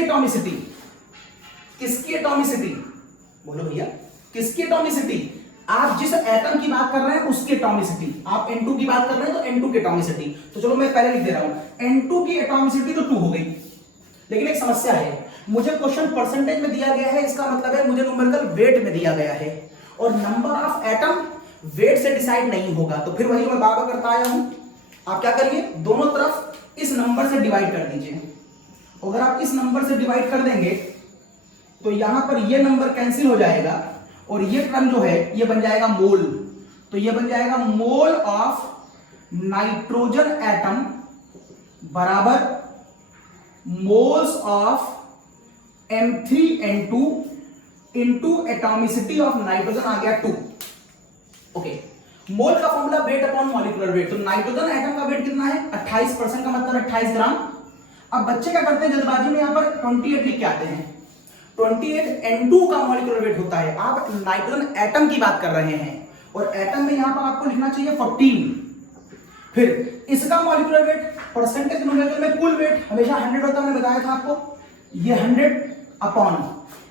एटॉमिसिटी? बोलो भैया किसकी एटॉमिसिटी? आप जिस एटम की बात कर रहे हैं उसकी एटॉमिसिटी। आप N2 की बात कर रहे हैं तो N2 की एटॉमिसिटी। तो चलो मैं पहले लिख दे रहा हूं, N2 की एटॉमिसिटी तो 2 हो गई, लेकिन एक समस्या है, मुझे क्वेश्चन परसेंटेज में दिया गया है, इसका मतलब है मुझे न्यूमेरिकल वेट में दिया गया है, और नंबर ऑफ एटम वेट से डिसाइड नहीं होगा। तो फिर वही मैं बार बार करता आया हूं, आप क्या करिए दोनों तरफ इस नंबर से डिवाइड कर दीजिए। अगर आप इस नंबर से डिवाइड कर देंगे तो यहां पर ये नंबर कैंसिल हो जाएगा, और ये टर्म जो है ये बन जाएगा मोल। तो ये बन जाएगा मोल ऑफ नाइट्रोजन एटम बराबर moles of M3N2 into atomicity of nitrogen आ गया 2। ओके, मोल का formula weight upon molecular weight. तो नाइट्रोजन एटम का वेट कितना है 28% का मतलब 28 ग्राम। अब बच्चे क्या करते हैं जल्दबाजी में यहाँ पर 28 लिख के आते हैं। 28 N2 का मॉलिक्यूलर वेट होता है। आप नाइट्रोजन एटम की बात कर रहे हैं और एटम में यहाँ पर आपको लिखना चाहिए 14। फिर इसका मॉलिक्यूलर वेट परसेंटेज न्यूमेरिकल में कुल वेट हमेशा 100 होता है, मैंने बताया था आपको, ये 100 अपॉन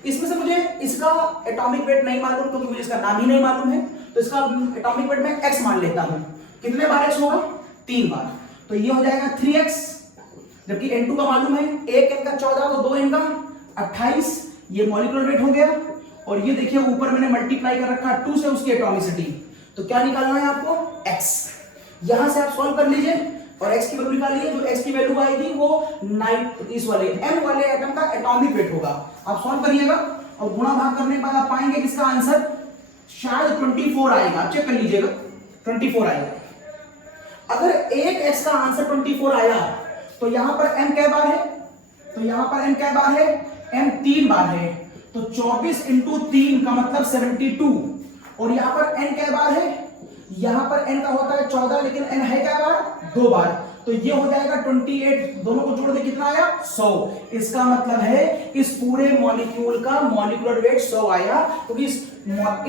इसमें से मुझे इसका एटॉमिक वेट नहीं मालूम क्योंकि मुझे इसका नाम ही नहीं मालूम है, तो इसका एटॉमिक वेट मैं x मान लेता हूं। कितने बार x होगा 3 बार, तो ये हो जाएगा 3x, जबकि N2 का मालूम है 1 N का 14 तो 2 N का 28, ये मॉलिक्यूलर वेट हो गया। और ये देखिए ऊपर मैंने मल्टीप्लाई कर रखा 2 से उसकी एटॉमिसिटी, तो क्या निकालना है आपको x। यहां से आप सॉल्व कर लीजिए और x की वैल्यू निकालिए। जो x की वैल्यू आएगी वो इस वाले m वाले एटम का एटॉमिक वेट होगा। आप सॉल्व करिएगा और गुणा भाग करने के बाद आप पाएंगे कि इसका आंसर शायद 24 आएगा। आप चेक कर लीजिएगा 24 आएगा। अगर एक x का आंसर 24 आया तो यहां पर m कै बार है, तो यहां पर m कै बार है, m 3 बार है, तो 24 इंटू 3 का मतलब 72। और यहां पर n कै बार है, यहां पर n का होता है 14 लेकिन n है क्या बार 2 बार, तो ये हो जाएगा 28। दोनों को जोड़ दे कितना आया 100। इसका मतलब है इस पूरे मॉलिक्यूल का मॉलिक्यूलर वेट 100 आया, क्योंकि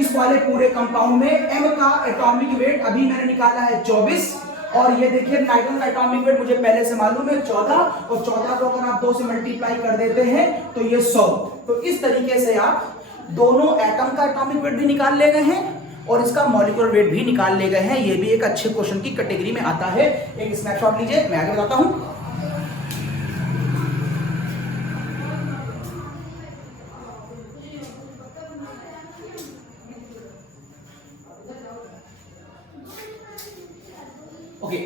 इस वाले पूरे कंपाउंड में m का एटॉमिक वेट अभी मैंने निकाला है 24। और ये देखिए नाइट्रोजन का एटॉमिक वेट मुझे पहले से मालूम है 14, और 14 को अगर आप 2 से मल्टीप्लाई कर देते हैं तो ये 100। तो इस तरीके से आप दोनों एटम का एटॉमिक वेट भी निकाल ले गए हैं और इसका मॉलिक्यूलर वेट भी निकाल ले गए हैं। ये भी एक अच्छे क्वेश्चन की कैटेगरी में आता है। एक स्नैपशॉट लीजिए, मैं आगे बताता हूं। Okay,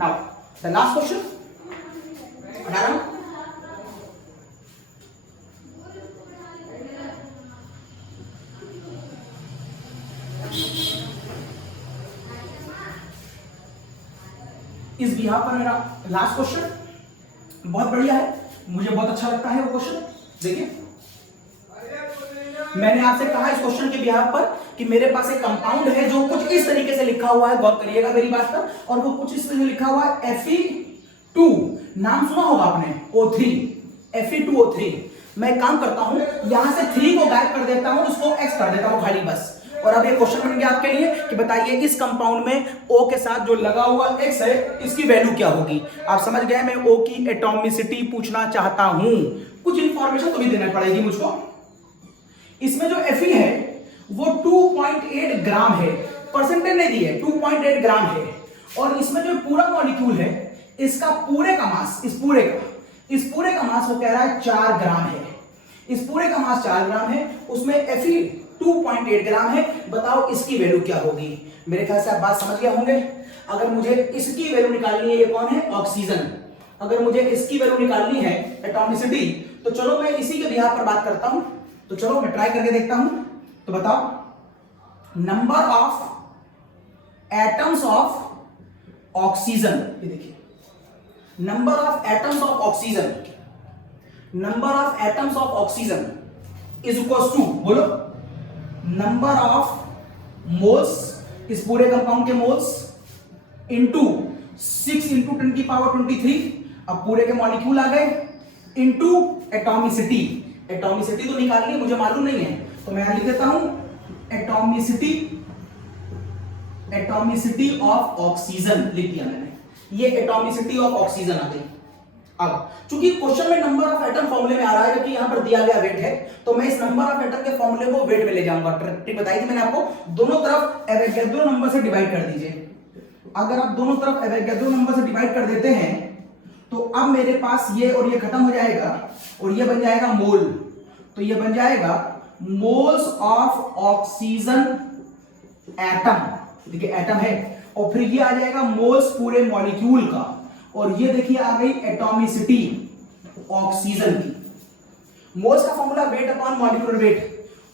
now the last question 18। इस बिहार पर मेरा लास्ट क्वेश्चन बहुत बढ़िया है, मुझे बहुत अच्छा लगता है वो क्वेश्चन। देखिए मैंने आपसे कहा इस क्वेश्चन के बिहार पर कि मेरे पास एक कंपाउंड है जो कुछ इस तरीके से लिखा हुआ है, गौर करिएगा मेरी बात पर, और वो कुछ इस तरीके से लिखा हुआ है Fe2, नाम सुना होगा आपने, O3, Fe2O3। मैं काम करता हूं यहां से 3 को गायब कर देता हूं, उसको x कर देता हूं खाली बस। और अब एक क्वेश्चन बन गया आपके लिए कि बताइए इस कंपाउंड में O के साथ जो लगा हुआ X है इसकी वैल्यू क्या होगी। आप समझ गए, मैं O की एटॉमिसिटी पूछना चाहता हूं, कुछ इंफॉर्मेशन तो भी देना पड़ेगी मुझको। इसमें जो Fe है वो 2.8 ग्राम है, परसेंटेज नहीं दी है, 2.8 ग्राम है। और इसमें जो पूरा मॉलिक्यूल है इसका पूरे का मास, इस पूरे का मास वो कह रहा है 4 ग्राम है। इस पूरे का मास 4 ग्राम है, उसमें Fe 2.8 ग्राम है। बताओ इसकी वैल्यू क्या होगी। मेरे ख्याल से आप बात समझ गए होंगे। अगर मुझे इसकी वैल्यू निकालनी है, ये कौन है ऑक्सीजन, अगर मुझे इसकी वैल्यू निकालनी है एटॉमिसिटी, तो चलो मैं इसी के बिहार पर बात करता हूं। तो चलो मैं ट्राई करके देखता हूं। तो बताओ number of atoms of oxygen, ये देखिए number of atoms of oxygen, number of atoms of oxygen is equal to, बोलो, नंबर ऑफ मोल्स, इस पूरे कंपाउंड के मोल्स, इंटू 6 इंटू 10 की पावर 23, अब पूरे के मॉलिक्यूल आ गए, इंटू एटॉमिसिटी। एटॉमिसिटी तो निकालनी मुझे मालूम नहीं है, तो मैं यहां लिख देता हूं एटॉमिसिटी ऑफ ऑक्सीजन लिख दिया मैंने, ये एटॉमिसिटी ऑफ ऑक्सीजन आ गई। अब चूंकि क्वेश्चन में नंबर ऑफ एटम फॉर्मूले में आ रहा है कि यहां पर दिया गया वेट है, तो मैं इस नंबर ऑफ एटम के फॉर्मूले को वेट में ले जाऊंगा। ट्रिक बताई थी मैंने आपको, दोनों तरफ एवोगैड्रो नंबर से डिवाइड कर दीजिए। अगर आप दोनों तरफ एवोगैड्रो नंबर से डिवाइड कर देते हैं तो अब मेरे पास ये और ये खत्म हो जाएगा और ये बन जाएगा मोल। तो ये बन जाएगा मोल्स ऑफ ऑक्सीजन एटम, देखिए एटम है, और फिर ये आ जाएगा मोल्स पूरे मॉलिक्यूल का, और ये देखिए आ गई एटॉमिसिटी ऑक्सीजन की। मोल्स का formula weight upon molecular wait.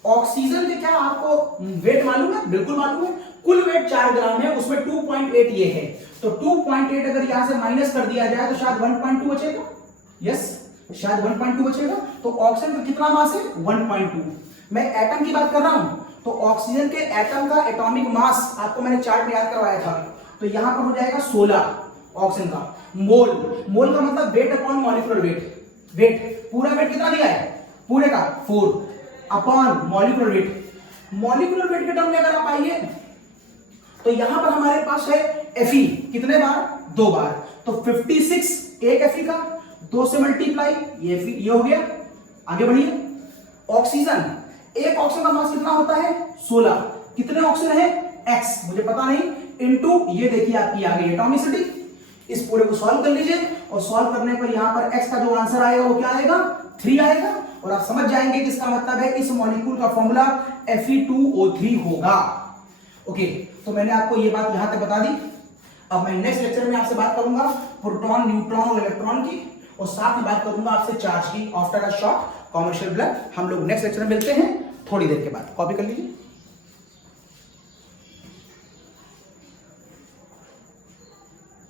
Oxygen के क्या आपको वेट मालूम है? बिल्कुल मालूम है। कुल वेट 4 ग्राम है, उसमें 2.8 ये है, तो 2.8 अगर यहां से माइनस कर दिया जाए तो शायद 1.2 बचेगा। यस, शायद 1.2 बचेगा। तो ऑक्सीजन का कितना मास है? 1.2। मैं एटम की बात कर रहा हूं, तो तो ऑक्सीजन के एटम का एटॉमिक मास आपको मैंने चार्ट में याद करवाया था, तो यहां पर हो जाएगा 16 ऑक्सीजन का। मोल, मोल का मतलब weight upon molecular weight, weight पूरा वेट कितना दिया है पूरे का 4 upon molecular weight. Molecular weight के टर्म में अगर आप आइए तो यहां पर हमारे पास है Fe, कितने बार 2 बार, तो 56 एक Fe का, 2 से मल्टीप्लाई ये Fe, ये हो गया। आगे बढ़िए, ऑक्सीजन, एक ऑक्सीजन का मास कितना होता है 16, कितने ऑक्सीजन है X मुझे पता नहीं, इनटू ये देखिए आपकी आ गई एटॉमिसिटी। इस पूरे को सॉल्व कर लीजिए और सॉल्व करने पर यहां पर X का जो आंसर आएगा वो क्या आएगा 3 आएगा, और आप समझ जाएंगे कि इसका मतलब है इस मॉलिक्यूल का फॉर्मूला Fe2O3 होगा। ओके, तो मैंने आपको ये बात यहां तक बता दी। अब मैं नेक्स्ट लेक्चर में आपसे बात करूंगा प्रोटॉन, न्यूट्रॉन और इलेक्ट्रॉन की, और साथ में बात करूंगा आपसे चार्ज की after a short commercial break. हम लोग नेक्स्ट लेक्चर में मिलते हैं थोड़ी देर के बाद। कॉपी कर लीजिए।